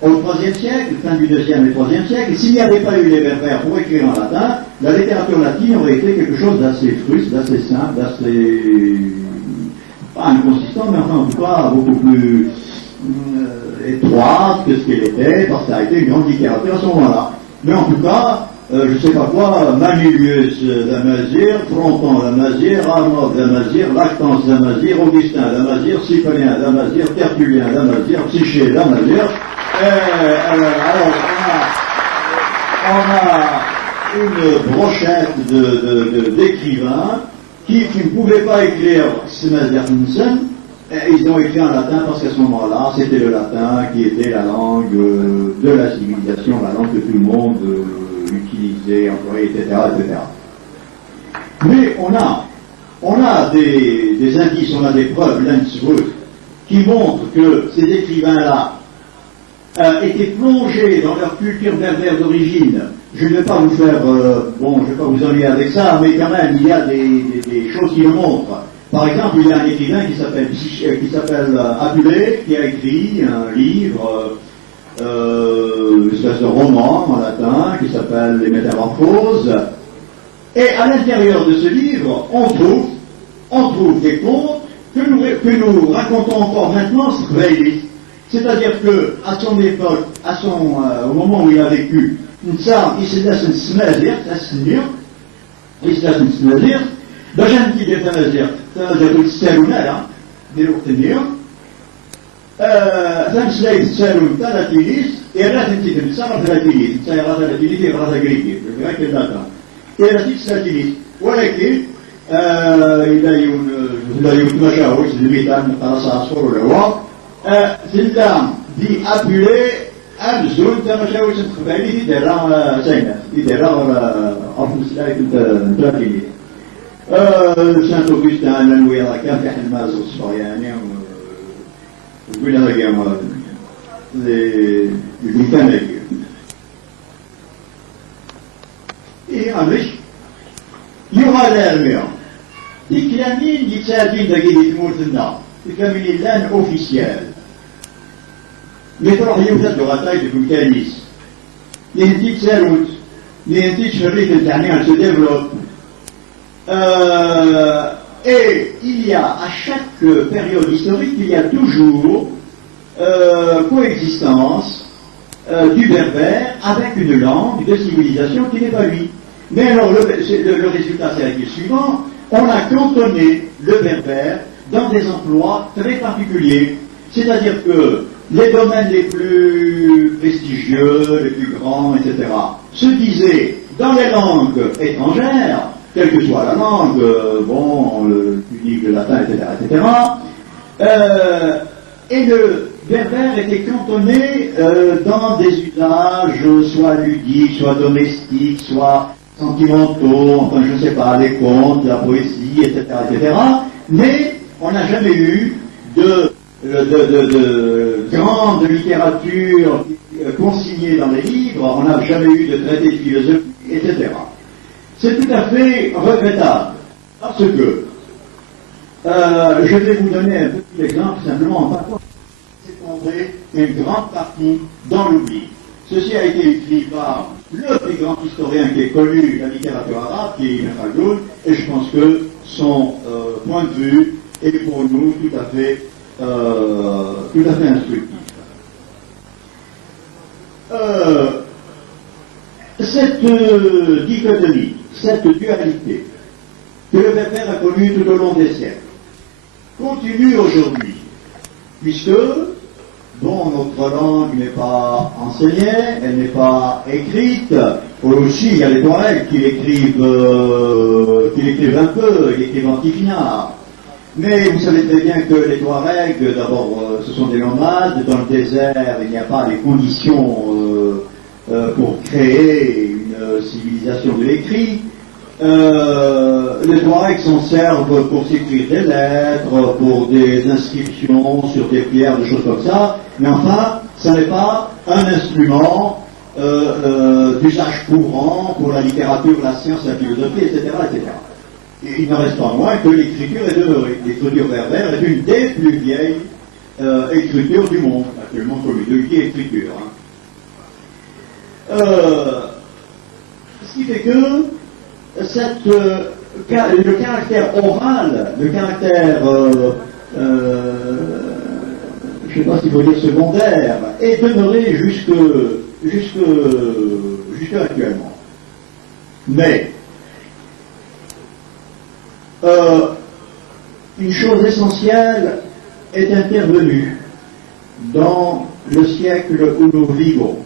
Au IIIe siècle, fin du IIe et IIIe siècle, s'il n'y avait pas eu les berbères pour écrire en latin, la littérature latine aurait été quelque chose d'assez fruste, d'assez simple, d'assez... pas inconsistant, mais enfin en tout cas beaucoup plus étroite que ce qu'elle était, parce que ça a été une grande littérature à ce moment-là. Mais en tout cas, je ne sais pas quoi, Manilius d'Amazir, Fronton d'Amazir, Arnaud d'Amazir, Lactance d'Amazir, Augustin d'Amazir, Cyprien d'Amazir, Tertullien d'Amazir, Psyché d'Amazir. Alors, une brochette d'écrivains qui ne pouvaient pas écrire Smedersen, et ils ont écrit en latin parce qu'à ce moment-là, c'était le latin qui était la langue de la civilisation, la langue que tout le monde utilisait, employait, etc., etc. Mais on a des indices, on a des preuves, qui montrent que ces écrivains-là étaient plongés dans leur culture berbère d'origine. Je ne vais pas vous faire, je ne vais pas vous ennuyer avec ça, mais quand même, il y a des choses qui le montrent. Par exemple, il y a un écrivain qui s'appelle Apulé, qui a écrit un livre, une espèce de roman en latin, qui s'appelle Les Métamorphoses. Et à l'intérieur de ce livre, on trouve des contes que nous racontons encore maintenant Svreli. C'est-à-dire que, à son époque, au moment où il a vécu, باش نتيجة تمازيغ السالونة ديرو التنية تمسلاي السالون تاع تيليس إيرات نتيجة نتصرف تاع تيليس نتصرف تاع تيليس يقرا تاع كريكي غير كذا إيرات تيليس ولكن إذا يتمشاوش الميدان نقرا صاصور ولا هو سلام دي أبولي أبزون تمشاوش تخبالي يديرها سينا يديرها أفنسلاي تاع تيليس سانت أوغسطين ننوي راه كان في حلماز وصفر يعني وقلنا لك يا مراد المكان هيك إيه عمش يغال المياه ديك لامين ديك ساعتين داكي ديك مورتنا كاملين لان أوفيسيال متروح يوجد لغتاي ديك الكاليس لهنتي تسالوت لهنتي تشريك التعنية se développe. Et il y a à chaque période historique, il y a toujours coexistence du berbère avec une langue de civilisation qui n'est pas lui. Mais alors le résultat c'est le suivant, on a cantonné le berbère dans des emplois très particuliers. C'est-à-dire que les domaines les plus prestigieux, les plus grands, etc., se disaient dans les langues étrangères, quelle que soit la langue, le punique, le latin, etc., et le berbère était cantonné dans des usages soit ludiques, soit domestiques, soit sentimentaux, enfin je ne sais pas, les contes, la poésie, etc., etc., mais on n'a jamais eu de grande littérature consignée dans les livres, on n'a jamais eu de traité de philosophie, etc. C'est tout à fait regrettable, parce que je vais vous donner un petit exemple simplement en partant. C'est tombé une grande partie dans l'oubli. Ceci a été écrit par le plus grand historien qui est connu de la littérature arabe, qui est Ibn Khaldoun, et je pense que son point de vue est pour nous tout à fait instructif. Cette dichotomie, cette dualité que le berbère a connue tout au long des siècles continue aujourd'hui, puisque notre langue n'est pas enseignée, elle n'est pas écrite. Aussi, il y a les Touaregs qui l'écrivent un peu, ils l'écrivent en tifinard. Mais vous savez très bien que les Touaregs, d'abord, ce sont des nomades. Dans le désert, il n'y a pas les conditions pour créer une civilisation de l'écrit. Les Touaregs s'en servent pour s'écrire des lettres, pour des inscriptions sur des pierres, des choses comme ça. Mais enfin, ça n'est pas un instrument d'usage courant pour la littérature, la science, la philosophie, etc., etc. Et il n'en reste pas moins que l'écriture est demeurée. L'écriture berbère est une des plus vieilles écritures du monde, actuellement connue, de qui écriture. Ce qui fait que le caractère oral, le caractère, je ne sais pas s'il faut dire secondaire, est demeuré jusque actuellement. Mais une chose essentielle est intervenue dans le siècle où nous vivons.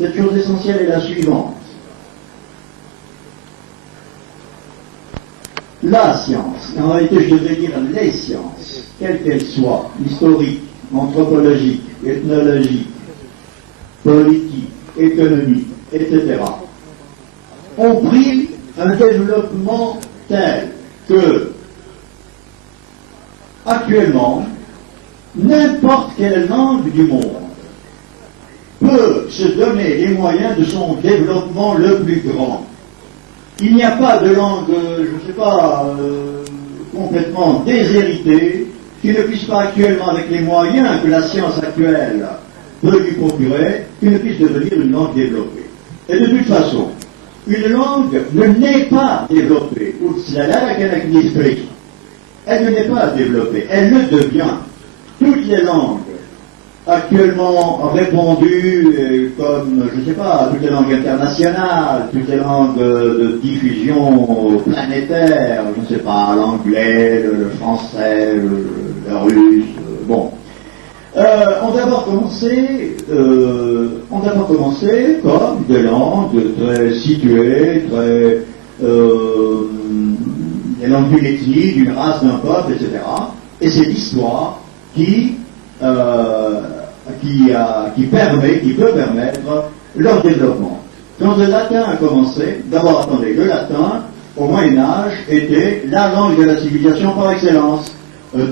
Cette chose essentielle est la suivante. la science, en réalité je devrais dire les sciences, quelles qu'elles soient, historiques, anthropologiques, ethnologiques, politiques, économiques, etc., ont pris un développement tel que, actuellement, n'importe quelle langue du monde peut se donner les moyens de son développement le plus grand. Il n'y a pas de langue, je ne sais pas, complètement déshéritée, qui ne puisse pas actuellement, avec les moyens que la science actuelle peut lui procurer, qui ne puisse devenir une langue développée. Et de toute façon, une langue ne n'est pas développée. Elle ne n'est pas développée, elle le devient. Toutes les langues actuellement répandues, comme, je ne sais pas, toutes les langues internationales, toutes les langues de diffusion planétaire, je ne sais pas, l'anglais, le français, le russe, bon. ont d'abord commencé comme des langues très situées, très des langues d'une ethnie, d'une race, d'un peuple, etc. Et c'est l'histoire qui peut permettre leur développement. Quand le latin a commencé, d'abord attendez, le latin, au Moyen-Âge, était la langue de la civilisation par excellence.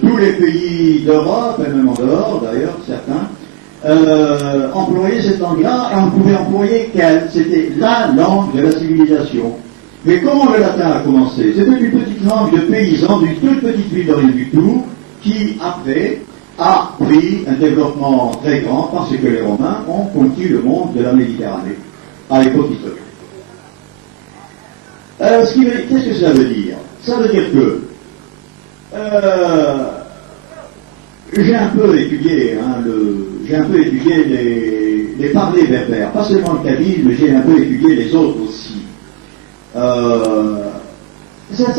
Tous les pays d'Europe, et même en dehors d'ailleurs, certains, employaient cette langue-là, et on pouvait employer qu'elle. C'était la langue de la civilisation. Mais comment le latin a commencé? C'était une petite langue de paysans d'une toute petite ville de rien du tout, qui après a pris un développement très grand parce que les Romains ont conquis le monde de la Méditerranée à l'époque historique. Qu'est-ce que ça veut dire? Ça veut dire que j'ai un peu étudié, les parlers berbères, pas seulement le kabyle, mais j'ai un peu étudié les autres aussi. Ça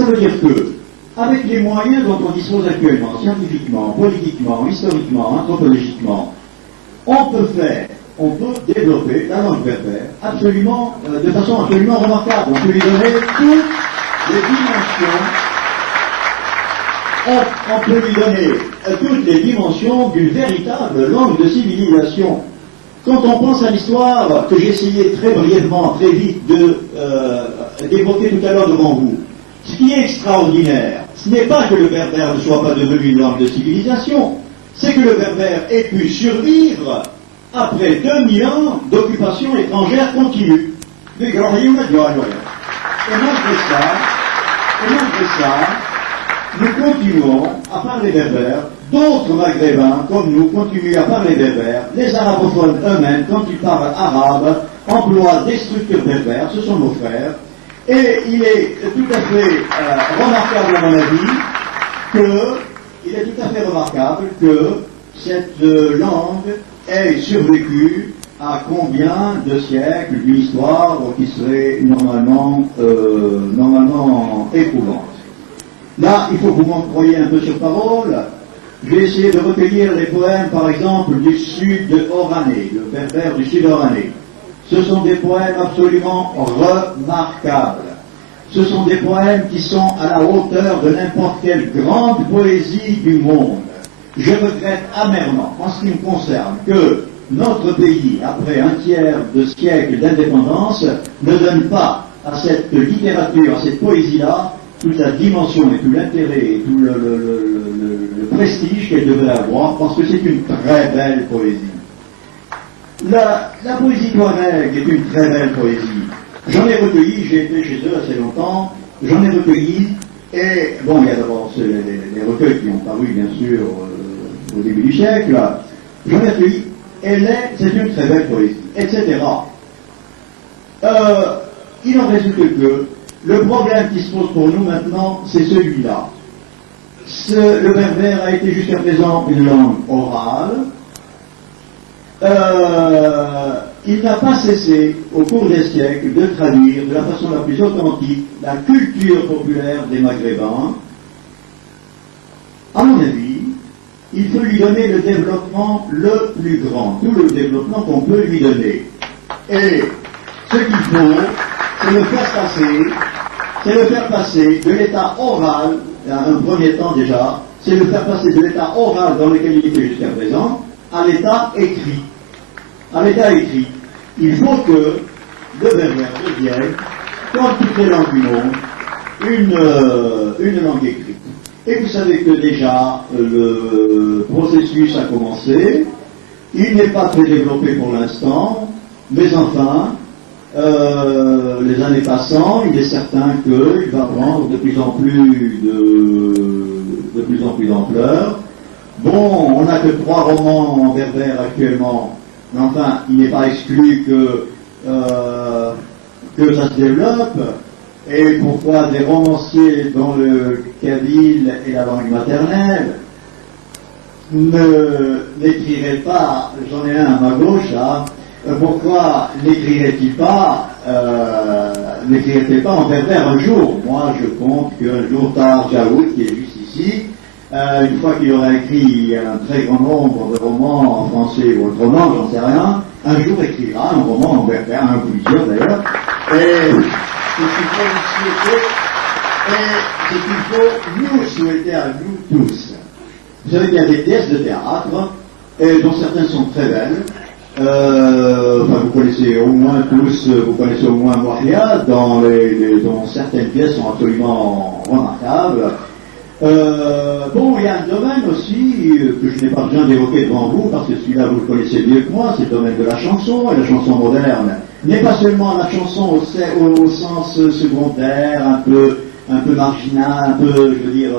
veut dire que, avec les moyens dont on dispose actuellement, scientifiquement, politiquement, historiquement, anthropologiquement, on peut développer la langue berbère absolument, de façon absolument remarquable. On peut lui donner toutes les dimensions. On peut lui donner toutes les dimensions d'une véritable langue de civilisation. Quand on pense à l'histoire que j'ai essayé très brièvement, très vite d'évoquer tout à l'heure devant vous, ce qui est extraordinaire, ce n'est pas que le berbère ne soit pas devenu une langue de civilisation, c'est que le berbère ait pu survivre après 2000 ans d'occupation étrangère continue. Et malgré ça, nous continuons à parler berbère, d'autres maghrébins comme nous continuent à parler berbère, les arabophones eux-mêmes, quand ils parlent arabe, emploient des structures berbères, ce sont nos frères, et il est tout à fait remarquable à mon avis que cette langue ait survécu à combien de siècles d'une histoire qui serait normalement éprouvante. Là, il faut que vous m'en croyiez un peu sur parole. J'ai essayé de recueillir les poèmes, par exemple, du sud de Oranais, le berbère du sud Oranais. Ce sont des poèmes absolument remarquables. Ce sont des poèmes qui sont à la hauteur de n'importe quelle grande poésie du monde. Je regrette amèrement, en ce qui me concerne, que notre pays, après un tiers de siècle d'indépendance, ne donne pas à cette littérature, à cette poésie-là, toute la dimension et tout l'intérêt et tout le prestige qu'elle devrait avoir, parce que c'est une très belle poésie. La poésie touareg est une très belle poésie. J'en ai recueilli, j'ai été chez eux assez longtemps, j'en ai recueilli, et bon, il y a d'abord les recueils qui ont paru, bien sûr, au début du siècle, j'en ai recueilli, c'est une très belle poésie, etc. Il en résulte que le problème qui se pose pour nous maintenant, c'est celui-là. Le berbère a été jusqu'à présent une langue orale. Il n'a pas cessé, au cours des siècles, de traduire de la façon la plus authentique la culture populaire des Maghrébins. À mon avis, il faut lui donner le développement le plus grand, tout le développement qu'on peut lui donner. Et ce qu'il faut, c'est le faire passer c'est le faire passer de l'état oral, à un premier temps déjà, c'est le faire passer de l'état oral dans lequel il était jusqu'à présent, à l'état écrit. À l'état écrit. Il faut que le berbère devienne, comme toutes les langues du monde, une langue écrite. Et vous savez que déjà, le processus a commencé. Il n'est pas très développé pour l'instant, mais enfin, les années passant, il est certain qu'il va prendre de plus en plus d'ampleur. Bon, on n'a que 3 romans en berbère actuellement, mais enfin, il n'est pas exclu que ça se développe. Et pourquoi des romanciers dont le kabyle est la langue maternelle n'écrirait pas, j'en ai un à ma gauche là, pourquoi n'écrirait-il pas en berbère un jour? Moi je compte qu'un jour Tahar Djaoud, qui est juste ici, une fois qu'il aura écrit un très grand nombre de romans en français ou autrement, j'en sais rien, un jour écrira un roman en berbère, un ou plusieurs d'ailleurs, et c'est qu'il faut nous souhaiter à nous tous. Vous savez qu'il y a des pièces de théâtre, dont certaines sont très belles. Enfin, vous connaissez au moins tous, vous connaissez au moins Moria, dont certaines pièces sont absolument remarquables. Bon, il y a un domaine aussi que je n'ai pas besoin d'évoquer devant vous, parce que celui-là vous le connaissez mieux que moi, c'est le domaine de la chanson, et la chanson moderne n'est pas seulement la chanson au sens secondaire, un peu marginal, un peu, je veux dire,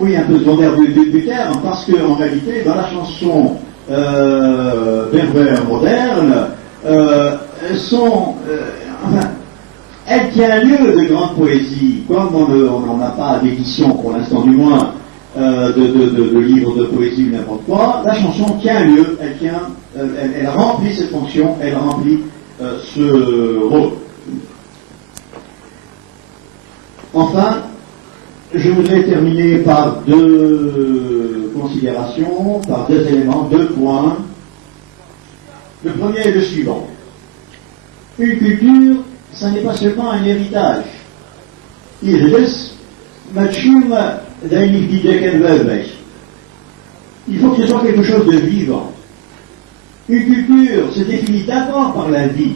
oui, un peu secondaire du terme, parce qu'en réalité, dans la chanson berbère moderne, elle tient lieu de grande poésie, comme on n'en a pas d'édition pour l'instant du moins, de livres de poésie ou n'importe quoi, la chanson tient lieu, elle remplit cette fonction, elle remplit ce rôle. Enfin, je voudrais terminer par 2 considérations, par 2 éléments, 2 points. Le premier est le suivant. Une culture, ça n'est pas seulement un héritage. Il faut que ce soit quelque chose de vivant. Une culture se définit d'abord par la vie.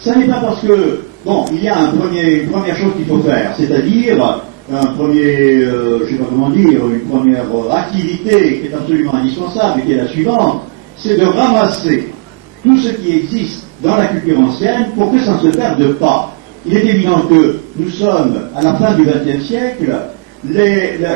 Ça n'est pas parce que, bon, il y a une première chose qu'il faut faire, c'est-à-dire un premier, je ne sais pas comment dire, une première activité qui est absolument indispensable et qui est la suivante, c'est de ramasser tout ce qui existe dans la culture ancienne pour que ça ne se perde pas. Il est évident que nous sommes à la fin du XXe siècle,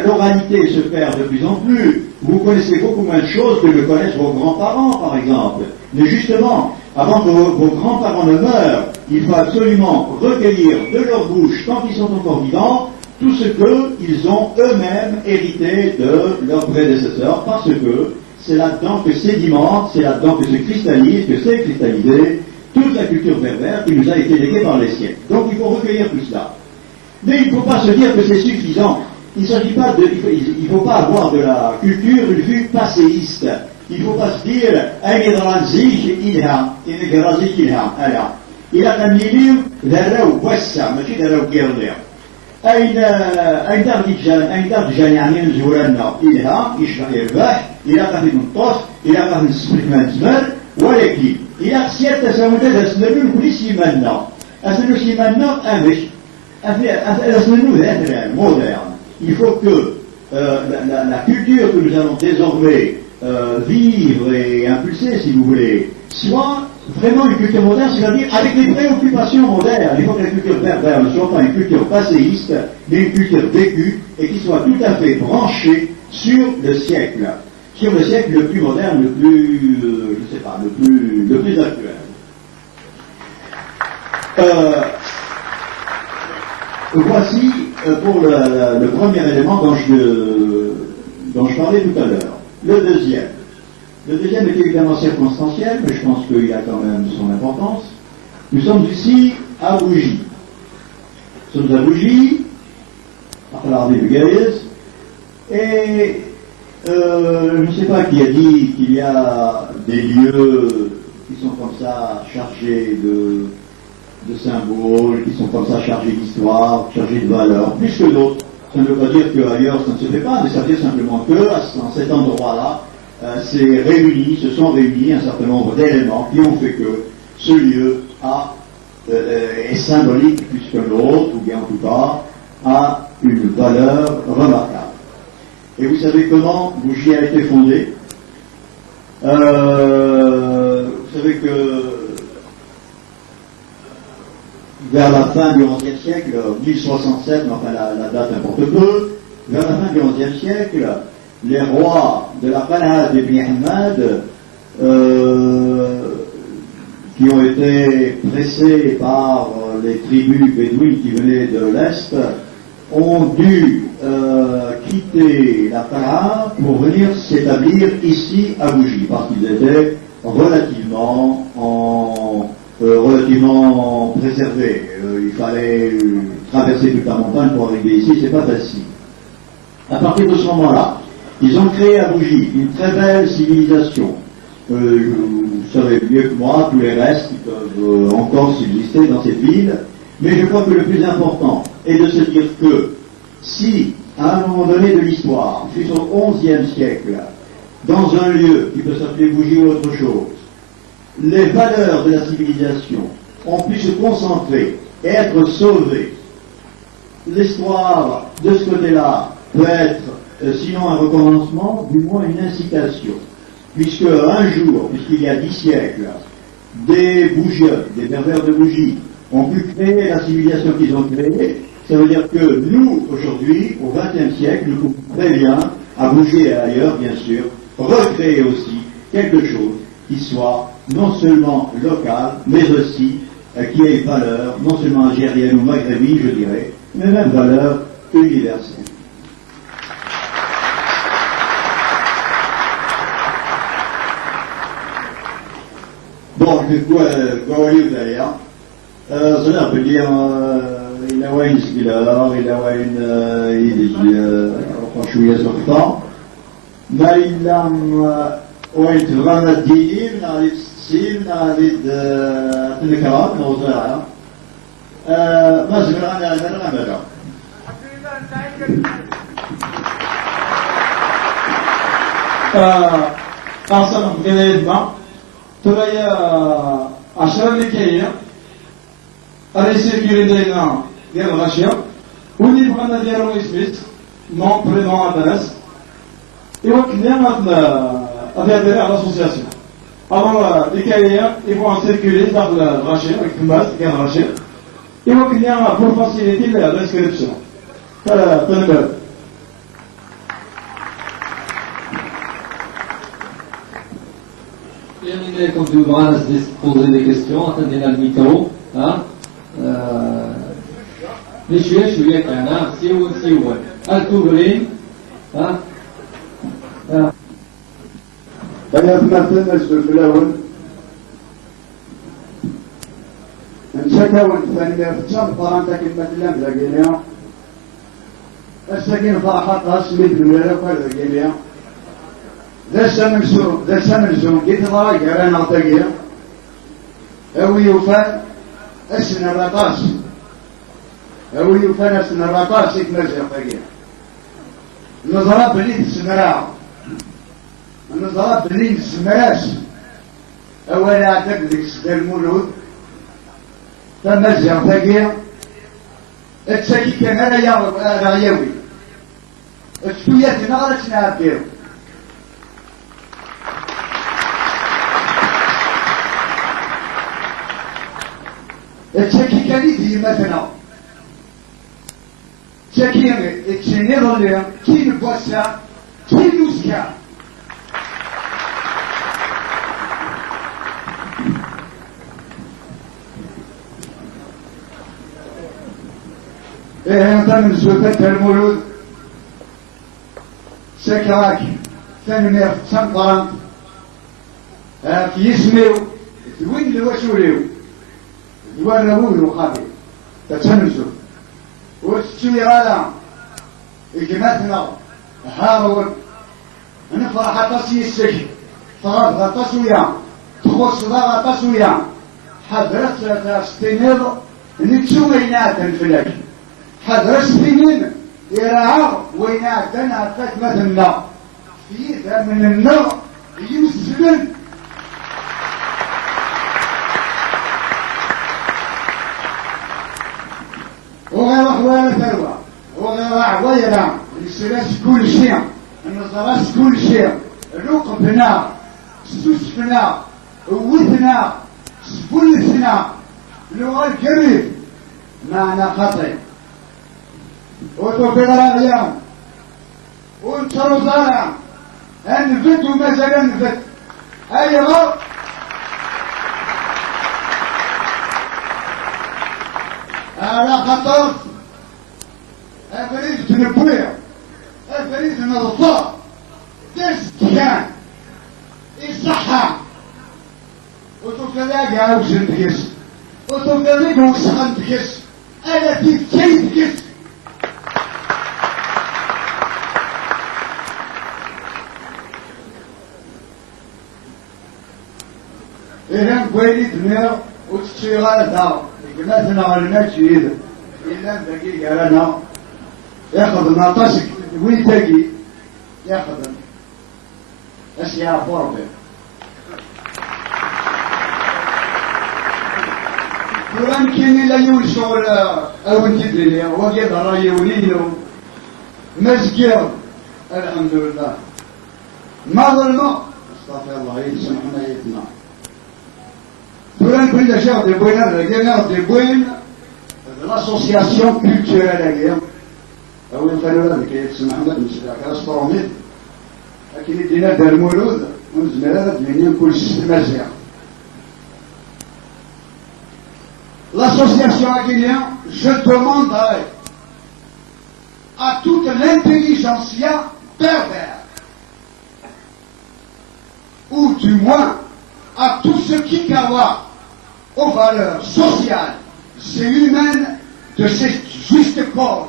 l'oralité se perd de plus en plus. Vous connaissez beaucoup moins de choses que ne connaissent vos grands-parents, par exemple. Mais justement, avant que vos grands-parents ne meurent, il faut absolument recueillir de leur bouche, tant qu'ils sont encore vivants, tout ce qu'ils ont eux-mêmes hérité de leurs prédécesseurs, parce que c'est là-dedans que sédimente, c'est là-dedans que se cristallise, que s'est cristallisée toute la culture berbère qui nous a été léguée par les siècles. Donc il faut recueillir tout cela. Mais il ne faut pas se dire que c'est suffisant. Il ne faut pas avoir de la culture une vue passéiste. Il ne faut pas se dire il a un milieu d'arraou wassa, ماشي d'arraou guerrier. أين دار يعني نزورنا إلها يشرح يربح إلى قاعد نطوس إلى قاعد نسبك ما نزمر ولكن إلى سيادة تساوي أسنانو كل سيمانا أسنانو سيمانا أمش أسنانو ذات moderne. Il faut que la culture que nous allons désormais vivre et impulser, si vous voulez, soit vraiment une culture moderne, c'est-à-dire avec les préoccupations modernes. Il faut que la culture berbère ne soit pas une culture passéiste, mais une culture vécue et qui soit tout à fait branchée sur le siècle le plus moderne, le plus, je sais pas, le plus actuel. Voici pour le premier élément dont je parlais tout à l'heure. Le deuxième est évidemment circonstanciel, mais je pense qu'il a quand même son importance. Nous sommes ici à Bougie. Nous sommes à Bougie, à la rue de Gaïs, et je ne sais pas qui a dit qu'il y a des lieux qui sont comme ça chargés de symboles qui sont comme ça chargés d'histoire, chargés de valeurs, plus que d'autres. Ça ne veut pas dire qu'ailleurs ça ne se fait pas, mais ça veut dire simplement que, dans cet endroit-là, se sont réunis un certain nombre d'éléments qui ont fait que ce lieu est symbolique plus que l'autre, ou bien en tout cas, a une valeur remarquable. Et vous savez comment Bougie a été fondée? Vous savez que vers la fin du XIe siècle, 1067, mais enfin la date importe peu, vers la fin du XIe siècle, les rois de la Qal'a d'Ibn Hamad, qui ont été pressés par les tribus bédouines qui venaient de l'Est, ont dû quitter la Qal'a pour venir s'établir ici à Bougie, parce qu'ils étaient relativement préservés. Il fallait traverser toute la montagne pour arriver ici, c'est pas facile. À partir de ce moment-là, ils ont créé à Bougie une très belle civilisation. Vous savez mieux que moi tous les restes qui peuvent encore subsister dans cette ville, mais je crois que le plus important est de se dire que si, à un moment donné de l'histoire, jusqu'au XIe siècle, dans un lieu qui peut s'appeler Bougie ou autre chose, les valeurs de la civilisation ont pu se concentrer et être sauvées, l'histoire de ce côté-là peut être, sinon un recommencement, du moins une incitation. Puisque un jour, puisqu'il y a 10 siècles, des bougieurs, des berbères de Bougie, ont pu créer la civilisation qu'ils ont créée, ça veut dire que nous, aujourd'hui, au XXe siècle, nous pouvons très bien, à Bougie et ailleurs, bien sûr, recréer aussi quelque chose qui soit non seulement local, mais aussi qui ait une valeur, non seulement algérienne ou maghrébine, je dirais, mais même valeur universelle. Bon, قواليد عليها صنع باللي إلا وين سكيلار إلا وين يدي شوية سخطة ما إلا وين تبغى الديني من هذه السيل من هذه النكرات من وزارة ما زبر أنا غمرة أصلا بقينا ترى عشرة لكية أريسي كيريدينا ديال الغاشية واللي بغانا ديالو اسميت نون برينون أدرس يوكلنا هذا على l'association. Alors les cahiers ils vont circuler dans le rachet avec le masque et le rachet. يوكلنا pour faciliter l'inscription. Quand tu vas poser des questions, attendez le micro. Les chouettes, si vous, Al-Toubrin. أنا مثلنا السلفلاون انشكاون ثانية في الشام فرانتا كلمة الله بلاقينيا السكين فرحتها سميت بالولاية بلاقينيا ذا سمنسون كيف ضراك على نعطية أو يوفان أسن الرطاس أو يوفان أسن الرطاس يتمزق فقير نظرة بليد السمراء النظرة بليد السمراس أولا أعتقد ذيك المولود تمزق فقير التسكي كان رعيوي الشوية نغرة نعبير التشكي كان يدي مثلا تشكي تشينيرو لي كي نبوسا كي نوسكا انت من زوجة المولود سكراك ثاني سنطران في يسميو وين الوسوليو يورمون وخابي تتنزل وتشوي غالا إجماتنا هارون نفرح تصي السجن فرض تصويا تخص ضغط تصويا حضرت تستنير نتشو وينات الفلك حضرت سنين يراعى وينات أنا مثلنا في ذا من النار يمسلم وغير أخوان ثروة وغير عويرة السلاس كل شيء النظرات كل شيء رقبنا سوسفنا وثنا سبلثنا لغة القريب معنى خطئ وتوفيق الأغيام وانتروا زارع انفت ومازال انفت أي غرب على خطر أفريد تنبوية أفريد نظفة تستكان الصحة وتفلاقي عاوزن تكس وتفلاقي وسخن تكس أنا تكي تكس إذن كويلي تمير وتشيغال دار مثلا على المسجد إلا دقيقة لنا ياخذ ناطسك وين تجي ياخذ أشياء فوربة ويمكن إلا يوشول أو تدري وقيد رايولينو مسجد الحمد لله ما ظلمه استغفر الله يسمحنا يتنا Pour prix de chef de Buena de Guerre de Buena, de l'association culturelle à Guerre. أول فنولا ذكي اسمه محمد مشتاق أسطورميت أكيد دينا درمولود ونزمرات من كل مزيا. L'association Aguilien, je demande à toute l'intelligentsia pervers, ou du moins à tout ce qui croit aux valeurs sociales et humaines de cette juste cause,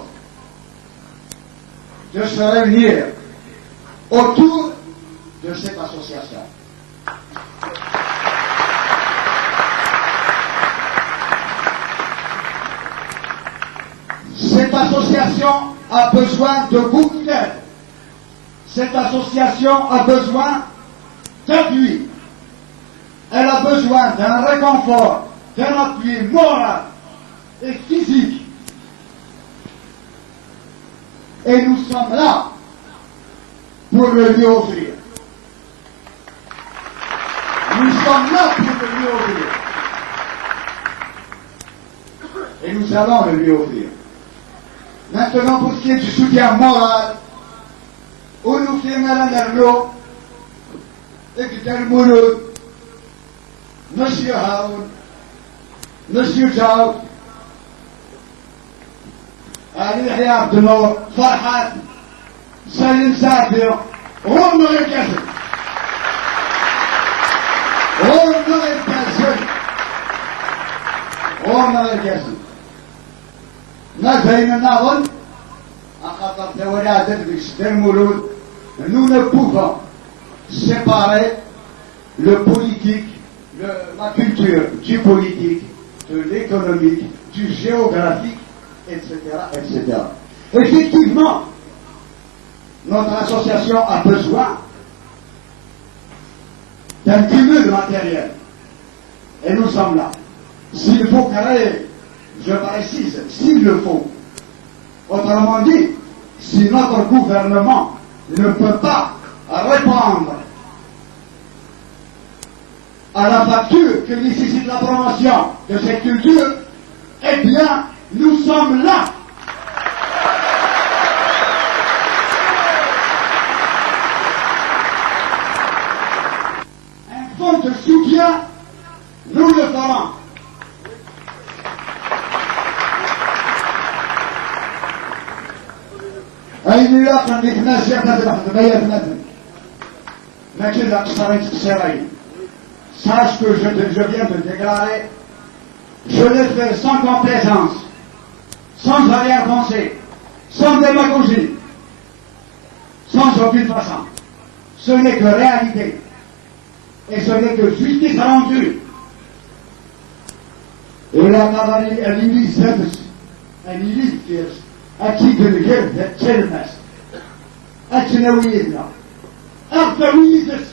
de se réunir autour de cette association. Cette association a besoin de beaucoup d'aide. Cette association a besoin d'appui. Elle a besoin d'un réconfort, d'un appui moral et physique. Et nous sommes là pour le lui offrir. Nous sommes là pour le lui offrir. Et nous allons le lui offrir. Maintenant, pour ce qui est du soutien moral, où nous faisons l'anarlo, et que Mouloud, Monsieur Haoun, Monsieur Jaoud, Ali Abd Nour, Farhat, Salim Sadir, Omar El-Kassel. Omar El-Kassel. Omar El-Kassel. Nazayna Nahon, à Khatar Tawaladet, Bixter Mouloud, nous ne pouvons séparer le politique, la culture du politique, de l'économique, du géographique, etc., etc. Effectivement, notre association a besoin d'un cumul matériel. Et nous sommes là. S'il faut créer, je précise, s'il le faut. Autrement dit, si notre gouvernement ne peut pas répondre à la facture que nécessite la promotion de cette culture, eh bien, nous sommes là. Un fonds de soutien, nous le ferons. أين يلاقى الناس ما كذا قصرت قصيرين. Sache que je viens de déclarer, je l'ai fait sans complaisance, sans arrière-pensée, sans démagogie, sans aucune façon. Ce n'est que réalité et ce n'est que justice rendue. ولا نظري أني زادت أني ليفيرس أكيد الجرد تلمس أتنويدنا أغتويدت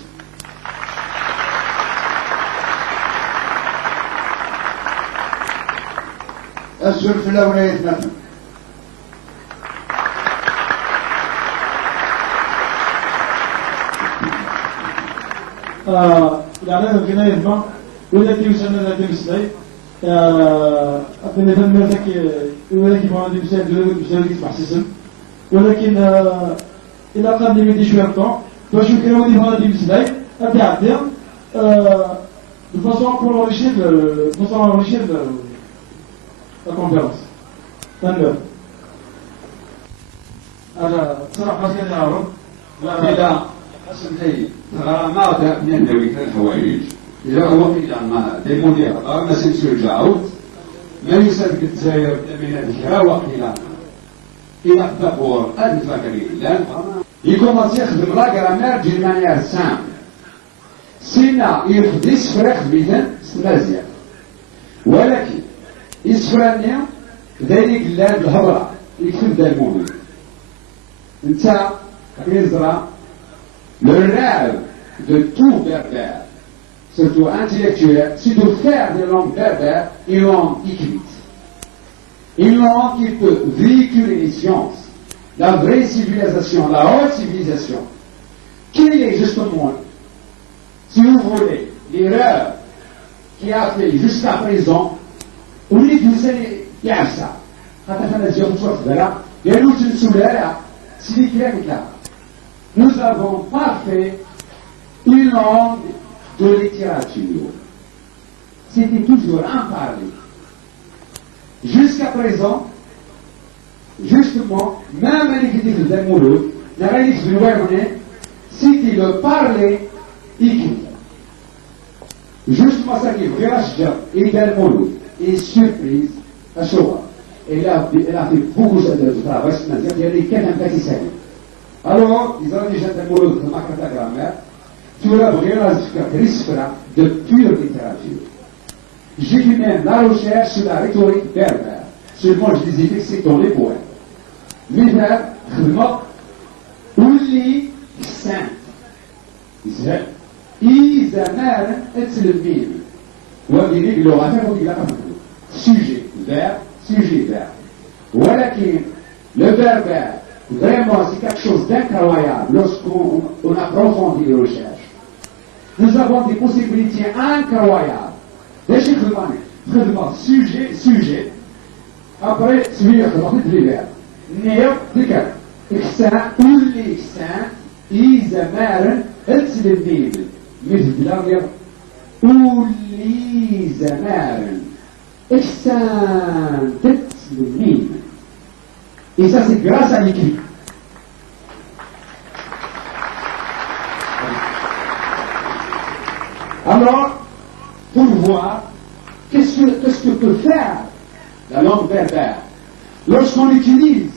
الزلف الأولية نفهم يعني هذا الغناية ما ولكن وصلنا لهذا المسألة أبنى ذنب ولكن ما عندي مسألة يسمح سيسم ولكن إذا قد لي شوية طون باش يمكن أن يفعل هذه المسألة أبدأ de façon pour enrichir la conférence. D'accord. هذا صراحة كان يعرف إذا أسمحي ما نندوي الحوايج إذا هو ما ديموني ما سنسرجعوا ما يسبق الجزائر من الذكرى وقيلا إلى الدبور الفكري لأن يكون يخدم لا غرامير دي مانيير سامبل سينا يرفض يسفر خدميتن مزيان ولكن يسفرني ذلك لا الهضرة يكتب دا المولود انت كيزرع le rêve de tout berbère, surtout intellectuel, c'est de faire de langue berbère une langue écrite. Une langue qui peut véhiculer les sciences, la vraie civilisation, la haute civilisation. Quelle est justement, si vous voulez, l'erreur qui a fait jusqu'à présent, au lieu de vous allez faire ça, quand on a dit on soit là, il y a une souleur, c'est clair. Nous n'avons pas fait une langue de littérature. C'était toujours un parler. Jusqu'à présent, justement, même l'écriture d'Amoureux, la réalité de Wayne, c'était le parler écrit. Justement, ça qui est vrai, et d'Amoureux, et surprise à Shoah. Elle a fait beaucoup de travail, c'est-à-dire qu'il y a des quelqu'un qui s'aiment. Alors, ils ont déjà amoureux de ma grammaire, tu auras vraiment de pure littérature. J'ai fait même la recherche sur la rhétorique berbère. Seulement, je les ai fixés dans les poèmes. Les verbes, khma, ouli, saint. Israël. Izamar, etzlemim. Ou à dire, il aura fait, il a pas sujet, verbe, sujet, verbe. Voilà qui, le berbère, vraiment, c'est quelque chose d'incroyable lorsqu'on approfondit les recherches. Nous avons des possibilités incroyables. Déjà, sujet, sujet. Après, suivre le verbe. Néo, décal. Exsan, ouli, exsan, izamaren, etzlemim. Mais je dis là, ouli, zamaren, exsan, etzlemim. Et ça, c'est grâce à l'écrit. Alors, pour voir, qu'est-ce que peut faire la langue berbère lorsqu'on utilise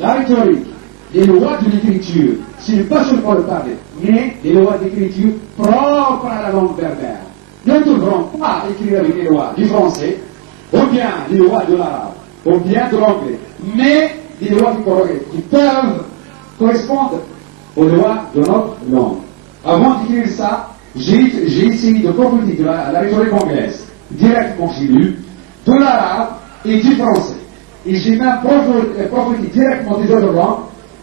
la rhétorique, les lois de l'écriture, ce n'est pas seulement le parler, mais les lois d'écriture propres à la langue berbère. Nous ne devrons pas écrire avec les lois du français, ou bien les lois de l'arabe, ou bien de l'anglais, mais des lois qui peuvent correspondre aux lois de notre langue. Avant d'écrire ça, j'ai essayé de profiter de la rhétorique anglaise, directement j'ai lu, de l'arabe et du français. Et j'ai même profité directement des autres langues,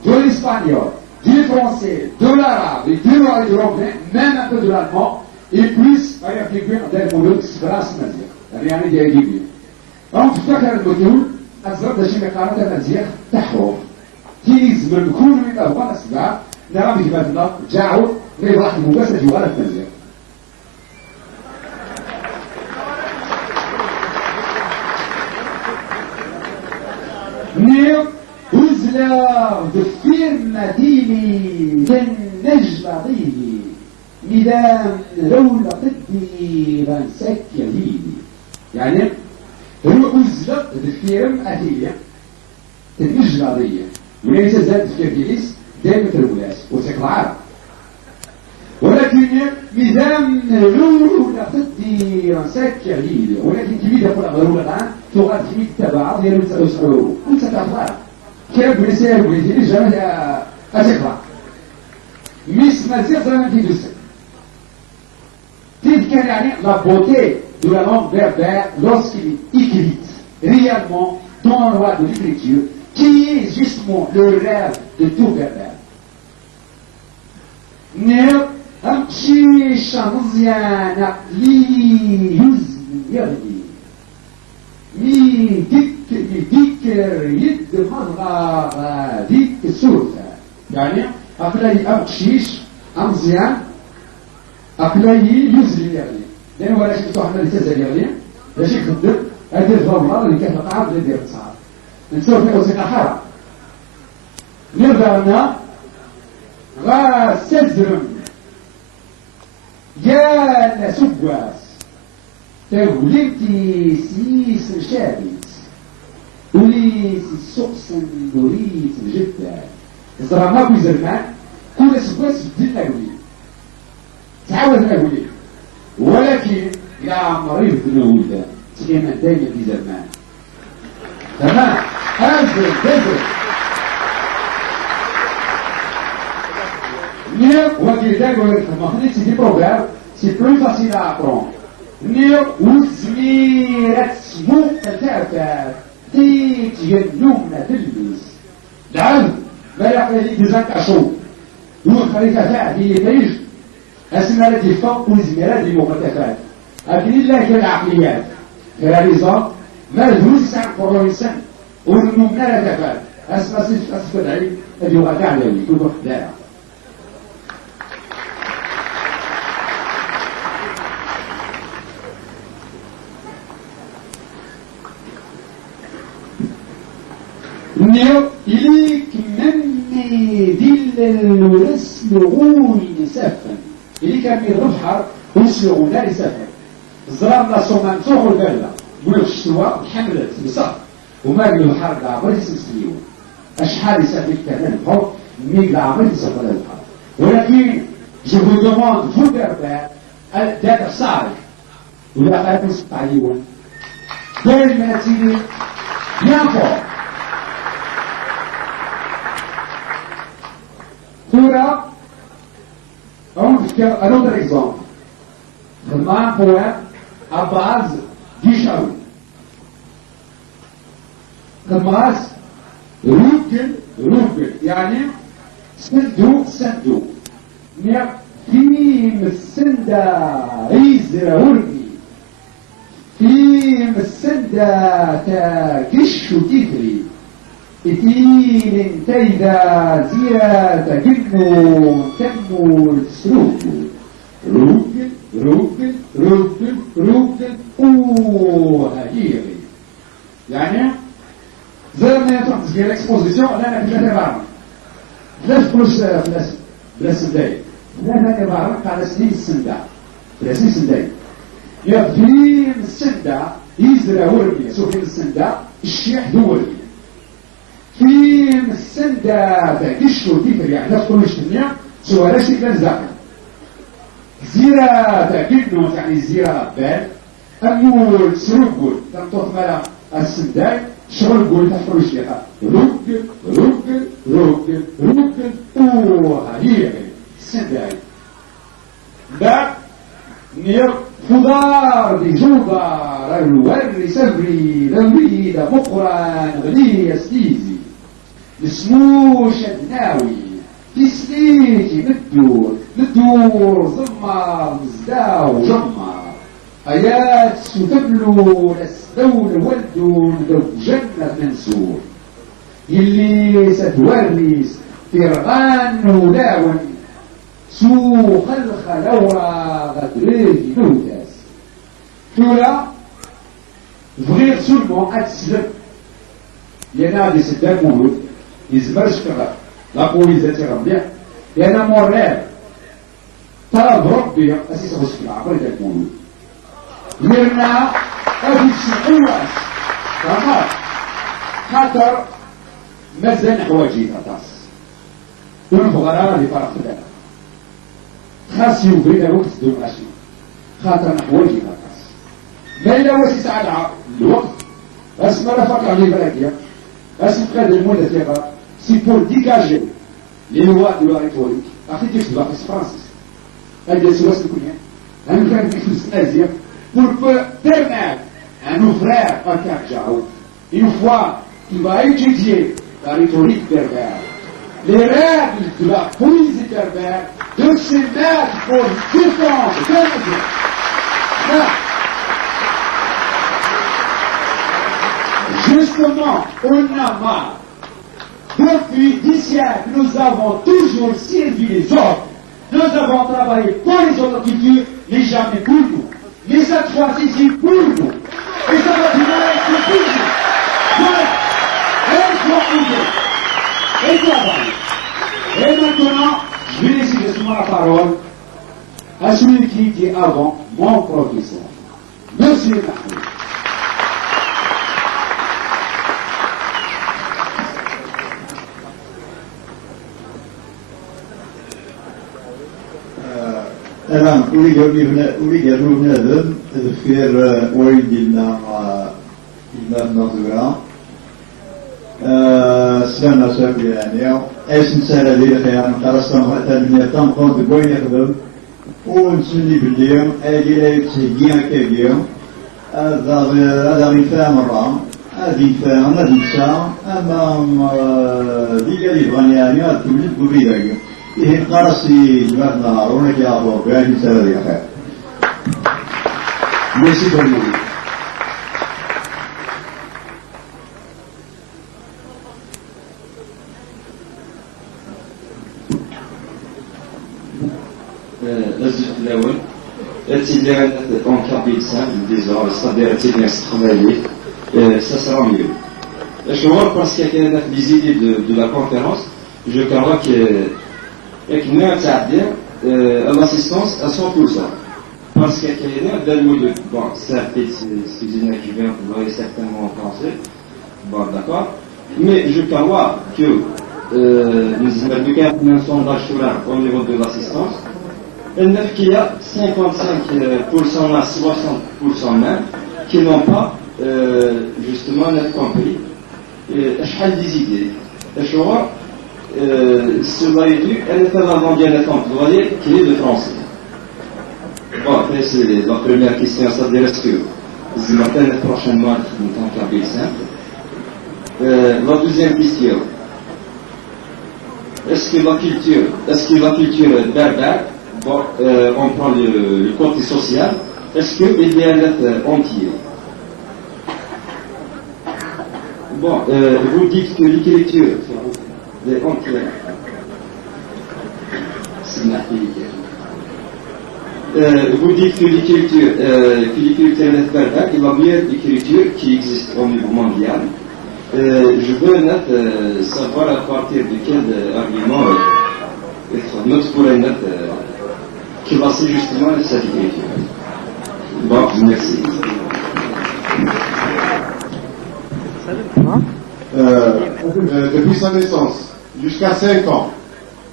de l'espagnol, du français, de l'arabe et de l'anglais, même un peu de l'allemand, et plus, à réfléchir d'un mot grâce à Nazir. Rien n'est dit. Donc, tout à fait, le module, أصدق شيء مقارنة المزيح تحرف تيز من كل من أهوال أسباب نرى في مثلا جاعوا غير واحد مباشر جوال المزيح نير وزلا دفير مديني تنجل ضيني ميدان دولة قدي بنسك يديني يعني هو أزلق تفكيرم أهلية تنجل قضية وليس زاد تفكير جليس دائما الولاس وسك العرب ولكن ميزان الأولى تدي راسك كعليل ولكن كبير يقول أغلو الآن تغاد كبير تبع ديالو 99 يورو كنت تطلع كيف بلسير بلسير جامعة أتقرأ ميس مازال زمان في دوسك تلك يعني la beauté de la langue berbère lorsqu'il est écrite réellement dans le roi de l'écriture qui est justement le rêve de tout berbère. أمشي شمزيانا لي يزن يغني مي ذكر يد مضغة ذيك سوسة يعني أقلي أمشيش أمزيان أقلي يزن يغني لأن ولا شيء توحنا لتزل يغني لا شيء خدم أدير فوضى اللي كيف قعب لدير تصعب نشوف في أوسيقى حرام نرغبنا غاسزرم يا سواس تولدتي سيس شابت وليس سقسن دوريس جدا زرما بزرمان كل سواس بدين أقولي تعاود أقولي ولكن يا مريض الولدة تخيما دايما بزرمان تمام هذا c'est des proverbes, c'est plus facile à apprendre. العلم لا يقضي تزكشوا دون خليفة فعلي يتيج أسمى التي فوق وزميرات المختفات لكن الله كالعقليات كالرزا ما الهوس عن قرون الإنسان ونمنا لا تفعل أسمى سيف العلم الذي يغادع عليه كل وقت دارا إليك مني دل ورسلغوني لسفا إليك من البحر ورسلغونا لسفا زرابنا صومان توغل البلة قولوا الشتوى حملت بصف وما قلوا البحر لعمر يسلسليون أشحال يسافر كان البحر ميق لعمر يسافر البحر ولكن je vous demande vous berbères d'être sage ولا خايفين سبعيون دائما تيجي bien fort. Tura, on fait un autre exemple. Vraiment un poème à base d'Ishaou. Comment روجل يعني سندو في مسندا عيزر ورقي في مسندا تاكشو تيفري إتين تيدا زيادة جنو تنمو السروج روجل هجيري يعني زي ما يتوقع في الاكسبوزيسيون انا في الاعتبار بلاش فلوس بلا سنداي لا اعتبار على سنين السندا بلا سنين سنداي يا في السندا يزرع ورقي سوف السندا الشيح دوري في السندا تاكشو تيفر يعني لا تكون الدنيا سوى لا شيء لازم زيرة تاكدنو يعني زيرة بال أمول سروقول تنطط ملا السنداي شغل قول تفرش لها روك هي السنداي بعد نير خضار دي جوبار الوري سبري لوريد بقران غلي استيزي السموش الدناوي تسليكي ندور زمار مزداو جمار آيات ستبلو لسدول ولدون ذو جنة منصور يلي ستوريس فرغان وداون سوق الخلورة غدريك نوتاس تولا فغير سلمو أتسلم ينادي سدام مولود يزمرش كغا لاقولي ذاتي ربيع يانا مورير ترى بربي أسيس غسك العقل ذات مولود غيرنا هذه السقوة تمام خاطر مازال حوايجي تاس والفقراء اللي فرق ذلك خاص يوفري له وقت دو ماشي خاطر حوايج خاص ما إلا هو ساعة الوقت اسمع لا فقع لي بلاكيا اسمع قادر المولى تيغا سي بور ديكاجي les lois de la rhétorique. Arrêtez de voir Francis. Elle dit sur ce qu'il y a. Un grand exercice pour permettre à nos frères en Kajao, une fois qu'il va étudier la rhétorique berbère, les règles de la poésie berbère, de se mettre pour défendre justement, on a marre. Depuis 10 siècles, nous avons toujours servi les autres. Nous avons travaillé pour les autres cultures, mais jamais pour nous. Mais cette fois-ci, c'est pour nous. Et ça va durer, c'est pour nous. Voilà. Et continuer. Et travailler. Et maintenant, je vais laisser justement la parole à celui qui était avant, mon professeur, Monsieur Mahmoud. أنا أريد أن أذهب أذكر والدنا الناظرة سلامة سافي يعني أيسن سالة ديال خير نقرصنا مغتا من يتم قوم بوين يخدم ونسني بالليل أجي لا يتسهيا كبير هذا غيفا مرة هذه فاهم هذه الساعة أما ديك اللي بغاني يعني تولد ببيدك إيه قرصي جماعة النهار ونك يا أخوة بأهل سنة دي خير. Merci beaucoup. الجزء الأول التي en cabine simple, disons, c'est-à-dire التي travailler, ça sera mieux. Je vois parce qu'il y a des idées de la conférence, je crois que nous avons l'assistance à 100%. Parce qu'il y a des mots de... Bon, certes, c'est une qui vient, vous voyez certainement en français. Bon, d'accord. Mais je crois que nous avons un sondage au niveau de l'assistance. Il y a 55% à 60% même qui n'ont pas justement compris. Je vais des idées. Je vois sur la étude, elle est avant bien employée qui est de français. Bon, après, c'est la première question, c'est-à-dire est-ce que vous m'appelez prochainement en tant qu'habile simple. La deuxième question, est-ce que la culture berbère, bon, on prend le côté social, est-ce qu'il y a un être entier? Bon, vous dites que l'écriture, c'est entière. C'est une activité. Vous dites que l'écriture berbère est la meilleure écriture qui existe au niveau mondial. Je veux savoir à partir de quel argument notre pourrait classer justement cette écriture. Bon, merci. Depuis sa naissance jusqu'à 5 ans,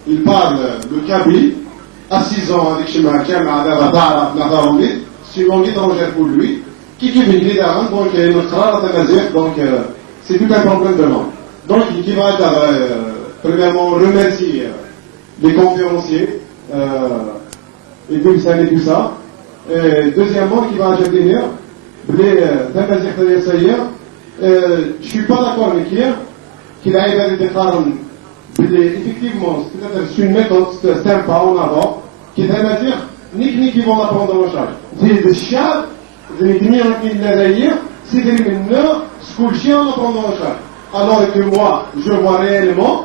il parle le kabyle. À 6 ans, avec Shema Khem, c'est une langue étrangère pour lui, qui est une guide donc il y a une autre donc c'est tout un problème de langue. Donc il va premièrement remercier les conférenciers, et tout ça et tout ça. Et deuxièmement, il va ajouter je suis pas d'accord avec lui, qu'il a été effectivement, c'est une méthode sympa en avant, qui est à dire, ni qui vont la prendre en charge. C'est le chat, c'est ce que le chien va prendre en charge. Alors que moi, je vois réellement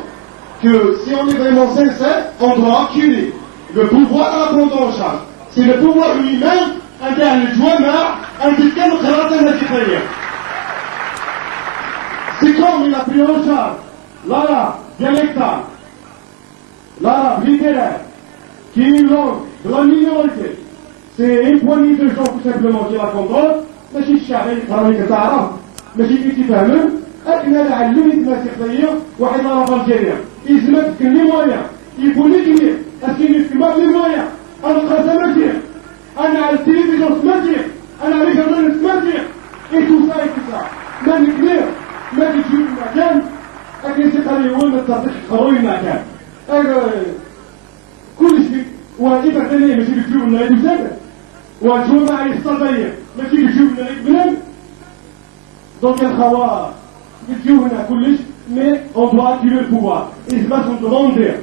que si on est vraiment sincère, on doit acculer le pouvoir à la prendre en charge. C'est le pouvoir lui-même, un gars, le joueur, un quelqu'un qui a la différence. C'est comme il a pris en charge l'arabe dialectal, l'arabe littéraire, qui est une langue de la minorité. C'est une poignée de gens tout simplement qui la contrôlent, mais si je savais que c'est arabe, mais si tu t'y même, أكنا نعلم المسيحية واحد العرب الجزائرية. إزمت كل مويا، يقول لك ليه؟ أسكن يسكبات المويا، ألقى تمازيغ، أنا على التلفزيون تمازيغ، أنا على الجرائد تمازيغ، et tout ça et tout ça. ما نكبر ما تجيب المكان أكيد تقال يقول التصديق قروي المكان. كل شيء وإذا كان ماشي بتجيب لنا يدوزك والجمعة يستطيع ماشي بتجيب لنا يقبلن. Donc الخوا بتجيب لنا كلش mais on doit activer le pouvoir. Et c'est pas son demander.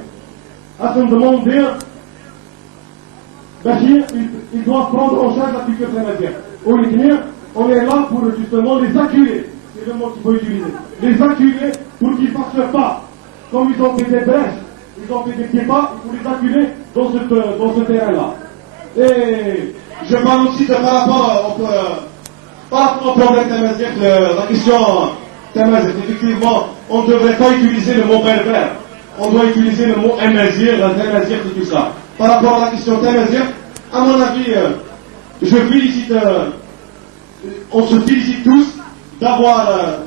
À son demander Bachir, ils doivent prendre en charge la culture canadienne. Au Lignir, on est là pour justement les acculer. C'est le mot qu'il faut utiliser. Les acculer pour qu'ils ne passent pas. Comme ils ont fait des brèches, ils ont fait des pieds bas, il faut les acculer dans ce terrain-là. Et je parle aussi de par rapport au problème Tamazight, la question Tamazight. Effectivement, on ne devrait pas utiliser le mot berbère. On doit utiliser le mot Amazir, la Tamazight et tout ça. Par rapport à la question Tamazight, à mon avis, je félicite, on se félicite tous d'avoir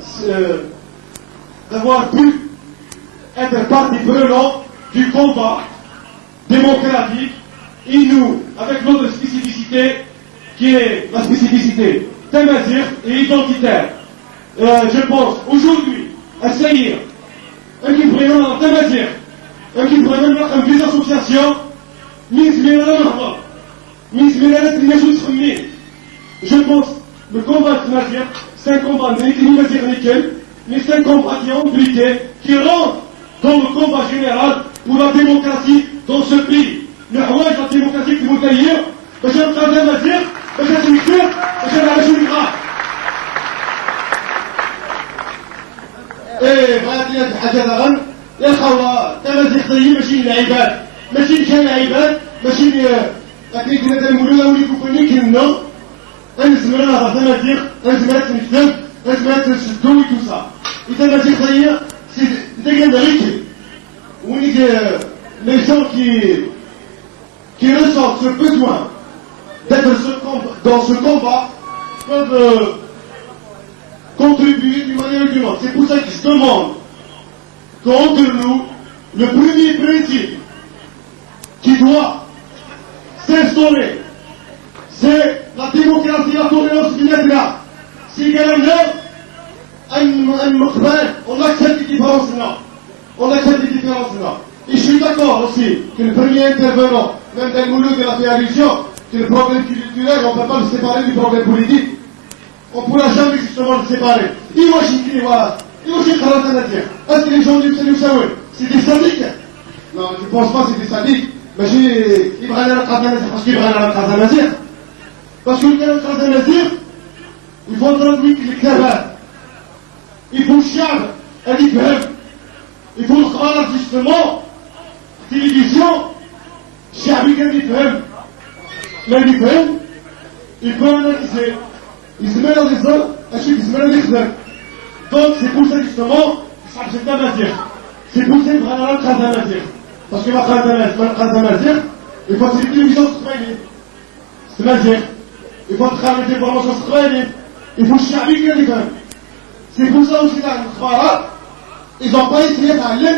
pu être partie prenante du combat démocratique et nous, avec notre spécificité, qui est la spécificité Tamazight et identitaire. Je pense aujourd'hui à Saïr, un qui présente Tamazight, un qui présente une association. Je pense que le combat Tamazight, c'est un combat nickel, mais c'est un combat qui est impliqué, qui rentre dans le combat général pour la démocratie dans ce pays. Le roi de la démocratie qui vous taillez, je vais me faire Tamazight, je vais me faire je vais la jouer. Et voilà, حاجة دغن يا الخوا Tamazight ماشي العباد ماشي كان العباد ماشي لكن كنا تنقولوا ولي كوكوني كنا نزمر هذا Tamazight نزمرات نكتب نزمرات نشدو et tout ça. Et Tamazight c'est des gens d'arrêter. On dit que les gens qui ressentent ce besoin d'être dans ce combat peuvent contribuer d'une manière ou d'une autre. C'est pour ça qu'ils se demandent qu'entre nous, le premier principe qui doit s'instaurer, c'est la démocratie, la tolérance bilatérale. Si on accepte les différences là. On accepte les différences là. Et je suis d'accord aussi que le premier intervenant, même d'un Mouloud de la fait allusion, que le problème culturel, on ne peut pas le séparer du problème politique. On ne pourra jamais justement le séparer. Imagine voilà. Imagine Tamazight. Est-ce que les gens du Saoul, c'est des sadiques? Non, je ne pense pas que c'est des sadiques. Mais ils prennent la Tamazight parce qu'ils prennent la Tamazight. Parce que le Tamazight, il faut transmettre les clavats. Il faut le chab, il faut le khara justement, télévision, chabi qui يفهم. لا يفهم, il peut analyser. Il se met dans les hommes, il se met dans les hommes. Donc c'est pour ça justement, c'est Tamazight. C'est pour ça qu'il prend la Tamazight. Parce que la Tamazight, il faut que les télévisions se travaillent. C'est Tamazight. Il faut travailler des informations se travaillent. Il faut le chabi qui يفهم. C'est pour ça aussi dans le Khara, ils n'ont pas essayé d'aller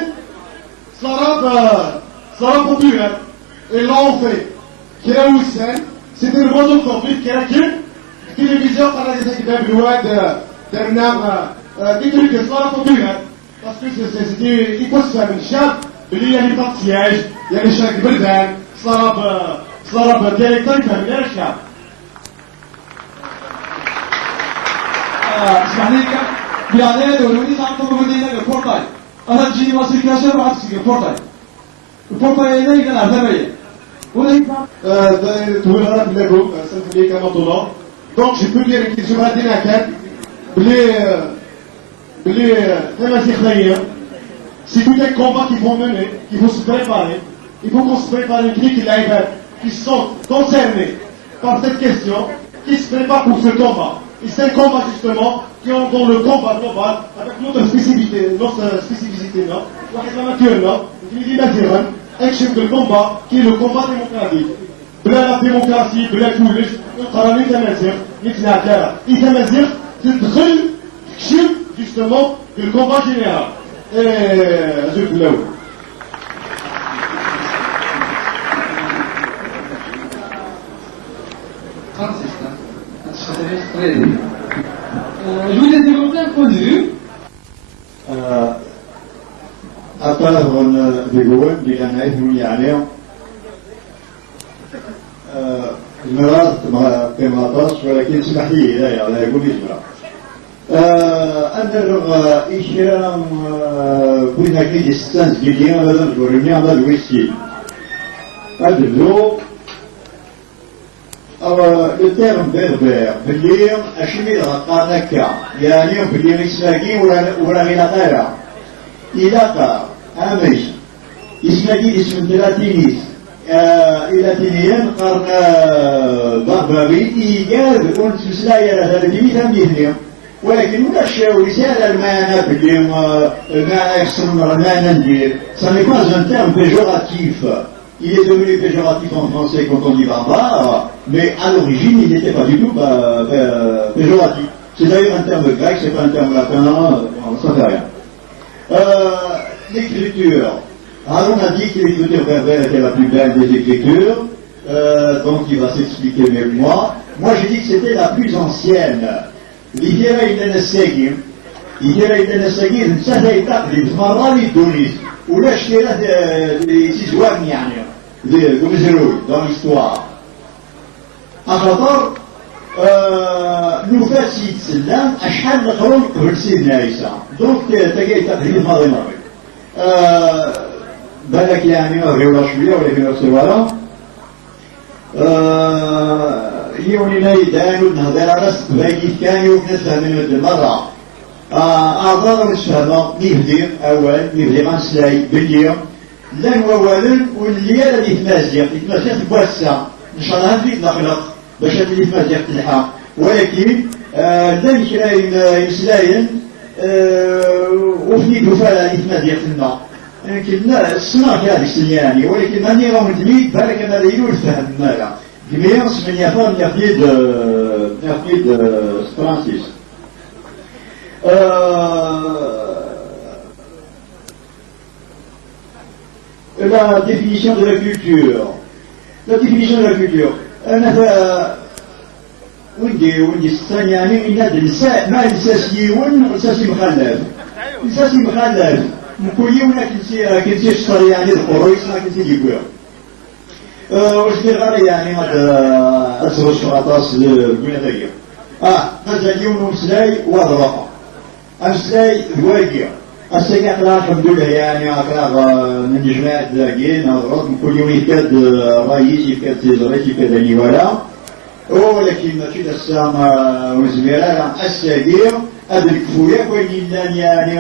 Sarah populaire. Et là on fait. Kira Hussein, c'était le mode autopique, Kira Kim, télévision, on a des trucs Sarah populaire. Parce que c'était, il faut se faire une chape, il y a les pas de siège, il y a les chèques Berdan, Sarah dialectal, il y a les chape. اسمعني لك بيعني دولوني تعطوا مدينة البورتاي أنا تجيني مصر كاشر وعد سيجي البورتاي إليه كان عزمية ولا تولى لكم سنتبه كما طلاب. Donc je peux dire que je vais dire à quelqu'un Tamazight, c'est tout un combat qu'il faut mener, qu'il faut se préparer. Il faut qu'on se prépare une clique qui sont concernés par cette question, qui se préparent pour ce combat. Et c'est un combat justement qui est dans le combat global avec notre spécificité, non, qui dit maintenant, un chef de combat qui est le combat démocratique. Bla la démocratie, bla كلش نقرا Tamazight, Tamazight تدخل تكشف justement le combat général. Et je Je vous ai développé un point de vue. أطلب بيقول بأن اسمه يعني المرض كما تص ولكن اسمح لي لا يقول اسمه أن إشرام كنا كي ديستانس جديا هذا الجورني هذا الويسكي هذا اللو le terme berbère باللي أشمل غطانك يعني باللي مساكين ولا غير إلى أمش إسماعيل اسم ثلاثينيس إلى قرن ضربي إيجاد أنت مسلايا هذا اللي ولكن ولا شيء رسالة المعنى باللي المعنى يخصم المعنى ندير ça n'est pas un terme péjoratif. Il est devenu péjoratif en français quand on dit barbare, mais à l'origine il n'était pas du tout péjoratif. C'est d'ailleurs un terme grec, c'est pas un terme latin, ça fait rien. L'écriture. Alors on a dit que l'écriture berbère était la plus belle des écritures, donc il va s'expliquer mieux que moi. Moi j'ai dit que c'était la plus ancienne. L'idée إلى النساجين سهلة يتقدم في مرة لتونس ولا شكلة لسيزوان يعني دمزروي dans l'histoire. أخطر نفاس سيد سلام أشحال القرون قبل سيدنا عيسى دونك تلقى تقديم ماضي ماضي بالك يعني غير شوية ولكن نفسه يونينا يدانو نهضر على سبايكي كان يوكنسها من المرة أعضاء الشهامة نهدي نهدي غنسلاي باليوم لان ووالا واللي الذي تمازيق بواسا إن شاء الله نفيد نخلق باش اللي تمازيق تلحق ولكن لان كراين يسلاين وفنيد وفالا يتمازيق لنا يمكن السنة هذه السنياني ولكن ماني غاو نتميد بالك أنا ليلو الفهم مالا Gméance من يفهم يفيد فرانسيس. La définition de la culture. La définition de la culture. أنا ودي الثاني من هذا النساء ما الساسيون الساسي مخلف. الساسي مخلف. مكويون كنسي شطر يعني القرويس ما كنسي يقول. واش دير غير يعني هاد الزوج شراطاس البناتيه مازال يوم مسلاي وضرقه مسلاي هوايه الساقي قرا الحمد لله يعني قرا من جماعه ذاكين هضرات كل يوم يكاد رئيس يكاد رئيس يكاد اللي ولا ولكن ماشي السامة وزميرة الساقي هذا الكفوية وين يعني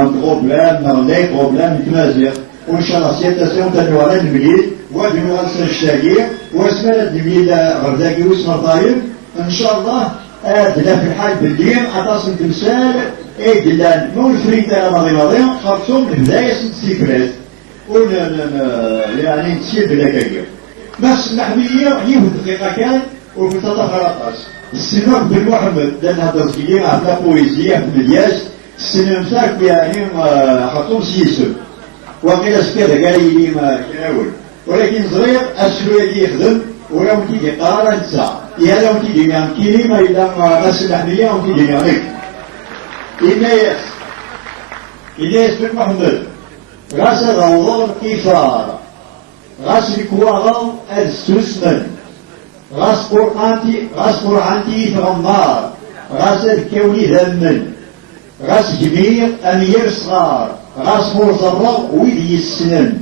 un problème des problèmes تمازيغ وإن شاء الله سيتساوم تنوى المليل ودنوى السنشتاقية واسمنا المليل غرداقي واسم الطايب إن شاء الله أدلا في الحال بالليل أتصل تمثال إدلان مو الفريتا ماضي خرصوم البداية ستيكرات يعني نسير بلاكاية بس النحوية يهود دقيقة كان وفي تطفرقاس السنة بن محمد لأن هذا الزكية عندنا بويزية في الياس السنة مساك يعني خرصوم سيسم وقيل سكذا قال لي ما كناول ولكن صغير أسلو يدي يخدم ولو تيجي قارا نسا يا لو تيجي نعم كلمة إلا ما نسلح بيا وتيجي نعمك إلياس بن محمد غاس غوضر كفار غاس الكواغر السوسمن غاس قرآنتي فغمار غاس الكوني ذمن غاس جميع أمير صغار غاس مرزرة ويدي السنن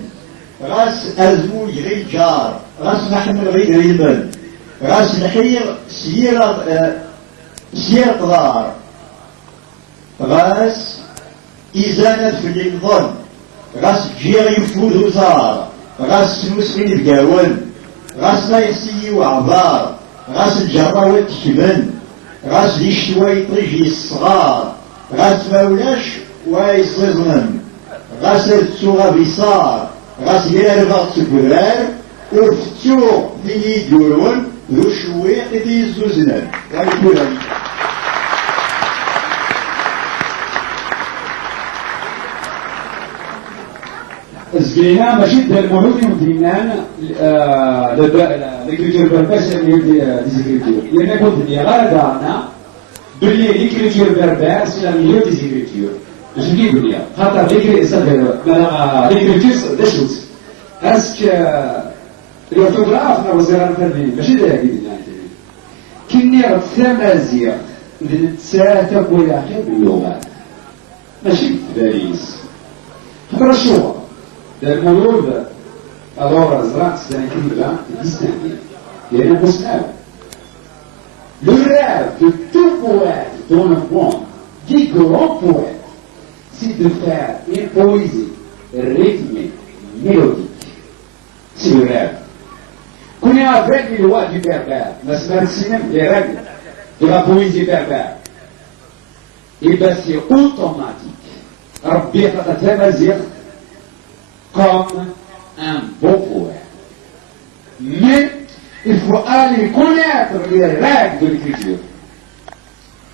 غاس أزوج غير جار غاس محمل غير ريمن غاس نحير سير قدار غاس إزالة في الظن غاس جير يفود وزار غاس مسلم بقاون غاس لا يسي وعبار غاس الجرة والتكمن غاس دي الشواي طريجي الصغار غاس مولاش ويصغن غاس التسوغا بيصار غاس يرغب سكرار وفتو من يدورون ذو شويق دي الزوزنان ويقول زبينا ماشي ديال المولود يمدينا l'écriture berbère c'est mieux des écritures. Il y a beaucoup de غاردانا باللي l'écriture berbère c'est la meilleure des écritures. Je dis باللي خاطر l'écriture des choses. Est-ce que l'orthographe ما وزير الفني ماشي داير كني غتمازيغ نتساتف ولا غير باللغات ماشي باريس خاطر شو المولود alors زرعت السنة كاملة distingué il y a un post-là le rêve de tout poète dans le monde des grands poètes c'est de faire une poésie rythmée mélodique c'est le rêve qu'on est avec les lois du berbère mais c'est même les règles de la poésie berbère et bien c'est automatique Rabbi Khatatamaziq comme un beau poète. Mais il faut aller connaître les règles de l'écriture.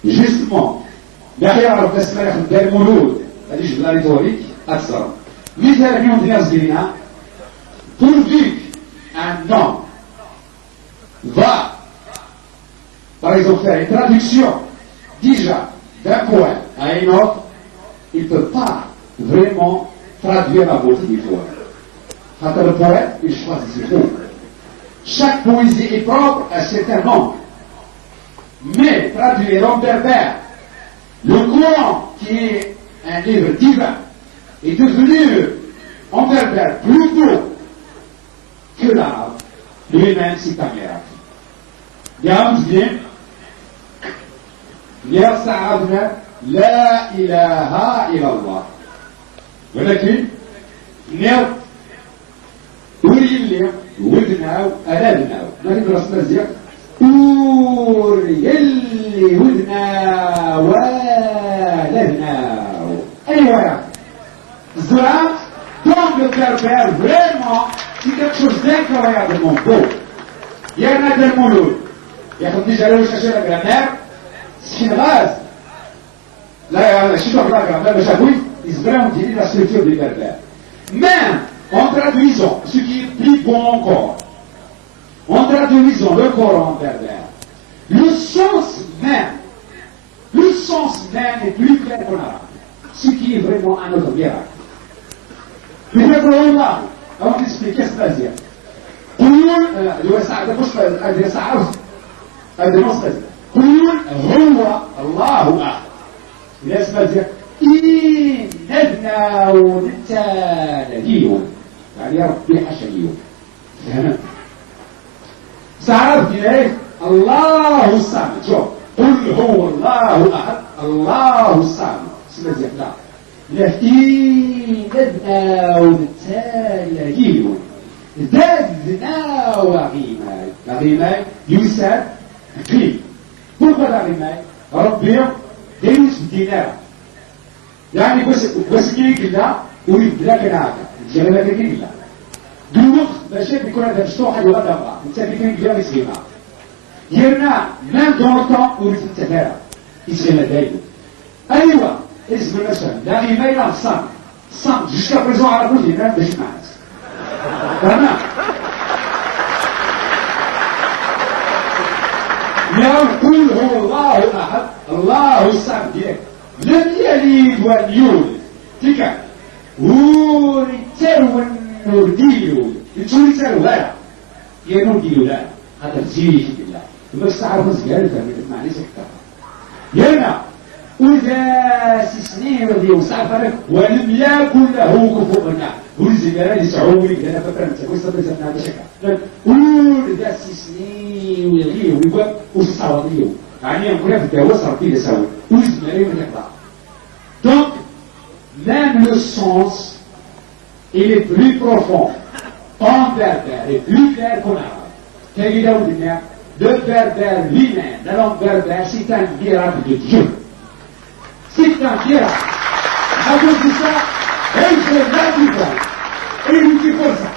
Justement, derrière le Besmelech del Mouloud, c'est-à-dire la rhétorique, Aksar, مثال اليوم في ناس قلنا pourvu qu'un homme va, par exemple, faire une traduction déjà d'un poème à un autre, il ne peut pas vraiment traduire la beauté du poème. Quand le poète, il choisit ses mots. Chaque poésie est propre à certains noms. Mais traduire en berbère, le Coran, qui est un livre divin, est devenu en berbère plus beau que l'arabe. Lui-même, c'est un miracle. Bien, bien, يا سعادنا لا إله إلا الله ولكن نير وريلي ودناو ألالناو لكن راس مزيق وريلي ودناو ألالناو أيوة زرعت donc le berbère vraiment c'est quelque chose d'incroyablement beau il y en a des mouloud il y a comme déjà allé chercher la grammaire Shinraz, là, je suis dans la grammaire de Chaboui, ils se vraiment dit la structure du berbère. Même en traduisant, ce qui est plus bon encore, en traduisant le Coran en berbère, le sens même est plus clair qu'en arabe, ce qui est vraiment un autre miracle. Peut-être Allah, avant d'expliquer ce que ça veut dire. Pour nous, قل هو الله أحد الناس ماذا إن ندنا ونتاليه يعني ربي حشريه فهمت سعرف إليه الله الصمد شوف قل هو الله أحد الله الصمد سمعت لا إن ندنا ونتاليه ددنا وغيماي وغيماي يساد قيل Pourquoi la rimaille ربي دينس بدينار يعني بس كذا وريد لا كناعة جلالة كذا دوخ باش بيكون هذا مفتوح ولا دابا انت بيكون جالي سيما يرنا مام دونتون وريد التفارة يسمى دايما ايوه اسم مثلا لا ريماille لا صام jusqu'à présent عرفوا لي باش معاك تمام يقول هو الله أحد الله الصمد لم يلد ولم يولد تلك وريتارو ونرديلو يتوليتارو لا ينرديلو لا هذا تزيد بالله بس تعرف زيادة معني سكتها هنا وإذا سنين ودي وسافر ولم يكن له كفوا أحد والزبالة يسعوني أنا فكرت ويصبر زمنا بشكل وإذا سنين ويغيو ويقول وصاوضيو يعني يقول في الدواء صار فيه يساوي والزبالة يقطع donc même le sens il est plus profond en berbère et plus clair qu'en arabe تجد أولنا le berbère lui-même la langue berbère c'est un miracle de Dieu c'est un miracle à cause de ça et c'est radical et il dit comme ça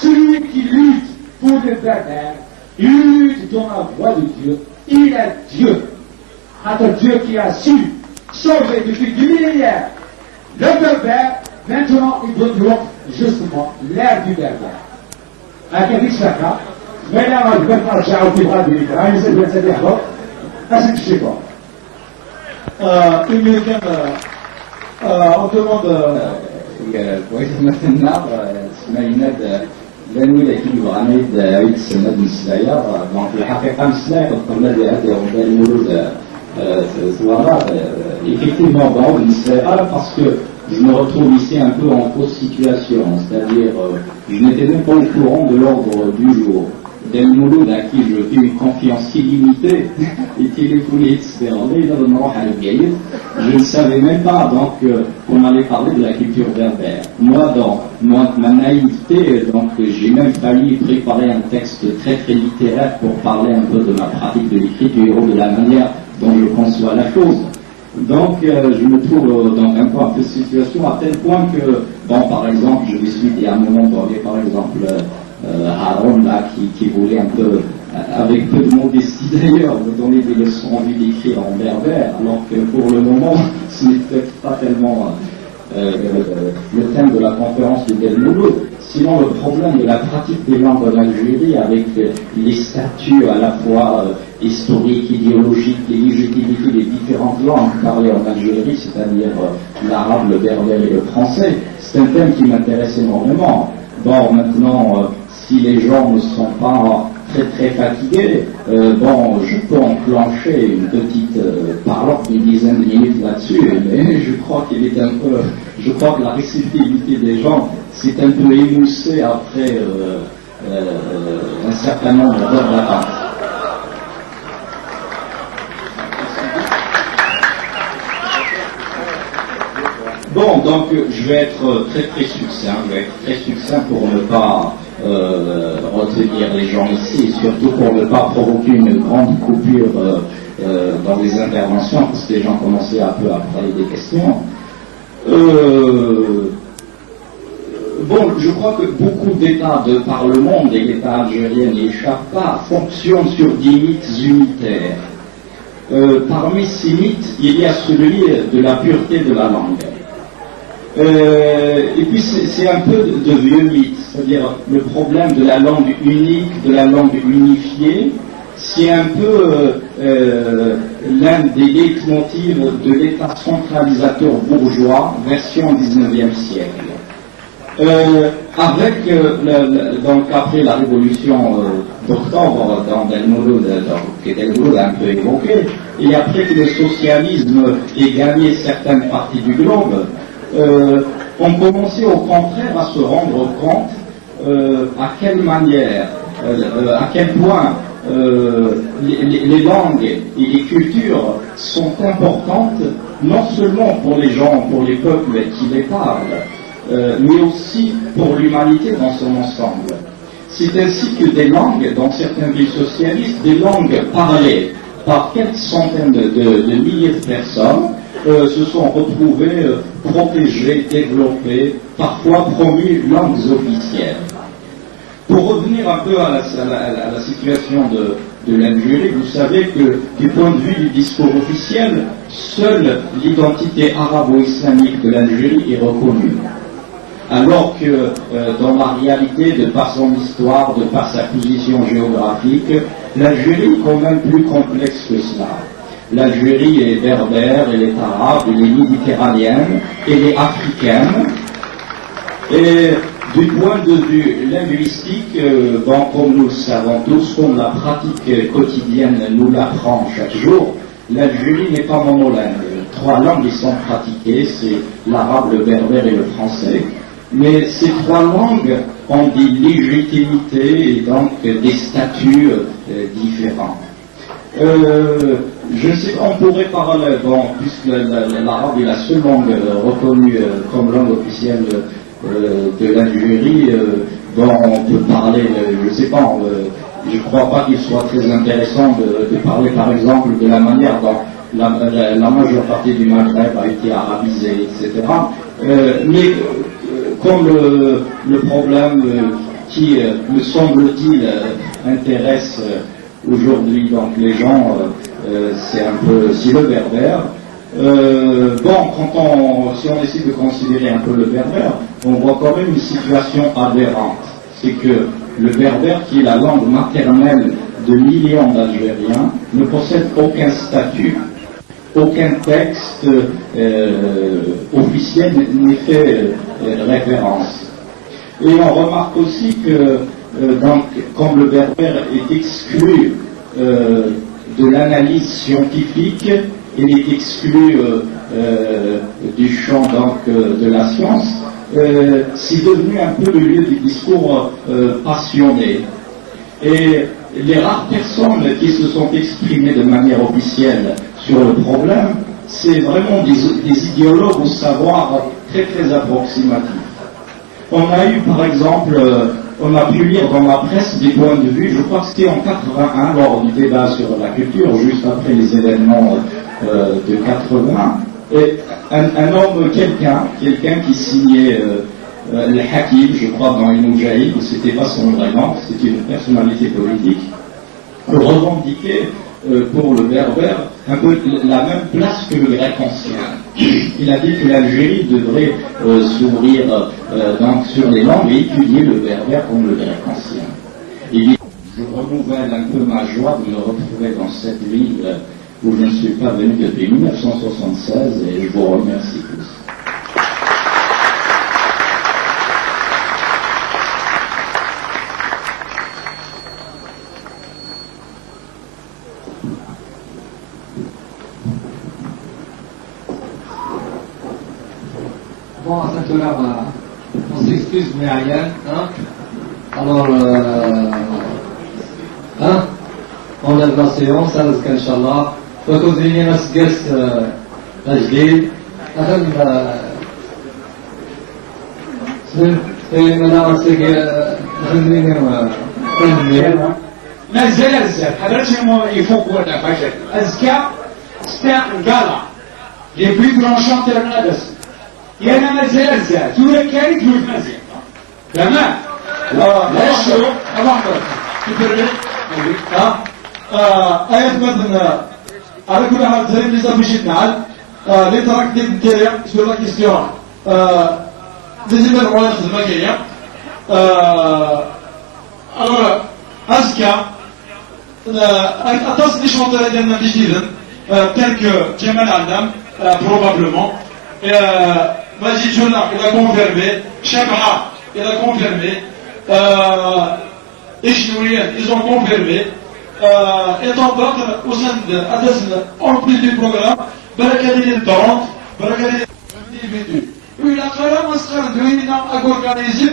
celui qui lutte pour le berbère il lutte dans la voie de Dieu il est Dieu un Dieu qui a su sauver depuis 10 millénaires le berbère Maintenant, il développe justement l'ère du berbère. هكذا الشكا ما لا غير نرجعوا في غادي الإكرام يزيد ينتبه له أسد الشكا. On demande كويس مثلا سمعنا لأنه يكون عميد عيد السنة مسلايا دونك الحقيقة مسلايا قبل هذا المولود effectivement bon مسلايا parce que je me retrouve ici un peu en fausse situation, c'est-à-dire je n'étais même pas au courant de l'ordre du jour. Del Mouloud à qui je fais une confiance illimitée et téléphoné je ne savais même pas donc qu'on allait parler de la culture berbère. Moi, dans ma naïveté, donc j'ai même failli préparer un texte très très littéraire pour parler un peu de ma pratique de l'écriture, de la manière dont je conçois la chose. Donc je me trouve dans un peu de situation à tel point que, bon, par exemple, je me suis dit à un moment donné, par exemple, Haroun là, qui voulait un peu, avec peu de modestie d'ailleurs, me donner des leçons d'écrire en berbère, alors que pour le moment, ce n'était pas tellement le thème de la conférence de Del Mouloud. Sinon, le problème de la pratique des langues en Algérie, avec les statuts à la fois historiques, idéologiques, les légitimités des différentes langues parlées en Algérie, c'est-à-dire l'arabe, le berbère et le français, c'est un thème qui m'intéresse énormément. Bon, maintenant, si les gens ne sont pas très très fatigués, bon, je peux enclencher une petite parole d'une dizaine de minutes là-dessus, mais je crois qu'il est un peu, je crois que la réceptivité des gens s'est un peu émoussée après un certain nombre d'heures d'attente. Bon, donc je vais être très très succinct, pour ne pas retenir les gens ici, et surtout pour ne pas provoquer une grande coupure dans les interventions, parce que les gens commençaient un peu à parler des questions. Bon, je crois que beaucoup d'États de par le monde, et l'État algérien n'y échappe pas, fonctionnent sur des mythes unitaires. Parmi ces mythes, il y a celui de la pureté de la langue. Et puis c'est un peu de vieux mythes, c'est-à-dire le problème de la langue unique, de la langue unifiée, c'est un peu l'un des leitmotifs de l'État centralisateur bourgeois, version 19e siècle. Donc après la révolution d'octobre dans Del Mouloud, que Del Mouloud a un peu évoqué, et après que le socialisme ait gagné certaines parties du globe, on commençait au contraire à se rendre compte à quelle manière, à quel point les langues et les cultures sont importantes, non seulement pour les gens, pour les peuples qui les parlent, mais aussi pour l'humanité dans son ensemble. C'est ainsi que des langues, dans certains pays socialistes, des langues parlées par quelques centaines de milliers de personnes, se sont retrouvées protégées, développées, parfois promues langues officielles. Pour revenir un peu à la situation de l'Algérie, vous savez que du point de vue du discours officiel, seule l'identité arabo-islamique de l'Algérie est reconnue. Alors que dans la réalité, de par son histoire, de par sa position géographique, l'Algérie est quand même plus complexe que cela. L'Algérie est berbère, elle est arabe, elle est méditerranéenne, elle est africaine. Et du point de vue linguistique, bon, comme nous le savons tous, comme la pratique quotidienne nous l'apprend chaque jour, l'Algérie n'est pas monolingue. 3 langues y sont pratiquées, c'est l'arabe, le berbère et le français. Mais ces 3 langues ont des légitimités et donc des statuts différents. Je sais qu'on pourrait parler, bon, puisque l'arabe est la seule langue reconnue comme langue officielle de l'Algérie, bon, on peut parler, je ne sais pas, je ne crois pas qu'il soit très intéressant de parler par exemple de la manière dont la majeure partie du Maghreb a été arabisée, etc. Mais comme le problème qui, me semble-t-il, intéresse aujourd'hui donc les gens, c'est le berbère, Si on essaie de considérer un peu le berbère, on voit quand même une situation aberrante. C'est que le berbère, qui est la langue maternelle de millions d'Algériens, ne possède aucun statut, aucun texte officiel n'est fait référence. Et on remarque aussi que, comme le berbère est exclu de l'analyse scientifique, il est exclu du champ de la science, c'est devenu un peu le lieu du discours passionné. Et les rares personnes qui se sont exprimées de manière officielle sur le problème, c'est vraiment des idéologues au savoir très très approximatif. On a eu par exemple, on a pu lire dans la presse des points de vue, je crois que c'était en 81 lors du débat sur la culture, juste après les événements de 80, et un homme, quelqu'un qui signait le Hakim, je crois, dans Inoujaïd, c'était pas son vrai nom, c'était une personnalité politique, revendiquait pour le berbère un peu la même place que le grec ancien. Il a dit que l'Algérie devrait s'ouvrir sur les langues et étudier le berbère comme le grec ancien. Et je renouvelle un peu ma joie de me retrouver dans cette ville où je ne suis pas venu depuis 1976 et je vous remercie tous. Bon, à cette heure, on s'excuse, mais rien. Hein? Alors, on lève la séance, Inch'Allah. وتوزيني مسجس تجديد أهم سيدنا مسجد غنيني ما زال الزاد حضرتهم يفوق ولا فشل أزكى ستاء قالع les plus grands chanteurs الأدس يانا ما زال الزاد سورة كاري تقول مزيد تمام لا شو أمام تفرق آيات مثلا على كل حال زي اللي صار بيجي نعال لترك نتكلم sur la question des événements الخدمة alors أزكى أتصل des chanteurs ديالنا جديدا tels que Jamal Adam probablement Majid Jouna il a confirmé Shabha il a confirmé Ishnourian ils ont confirmé étant d'autres au sein de en plus du programme Barakadine 30 Barakadine individus oui la Khalam Askhar Douina a organisé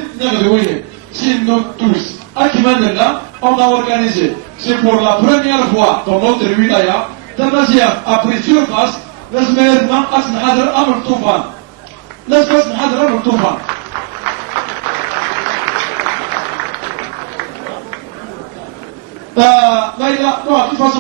c'est nous tous Akmanallah on a organisé c'est pour la première fois dans notre wilaya Damazia a pris surface لازم يرنا أصل حضر أمر طوفان لازم أصل حضر أمر طوفان لا لا لا de toute façon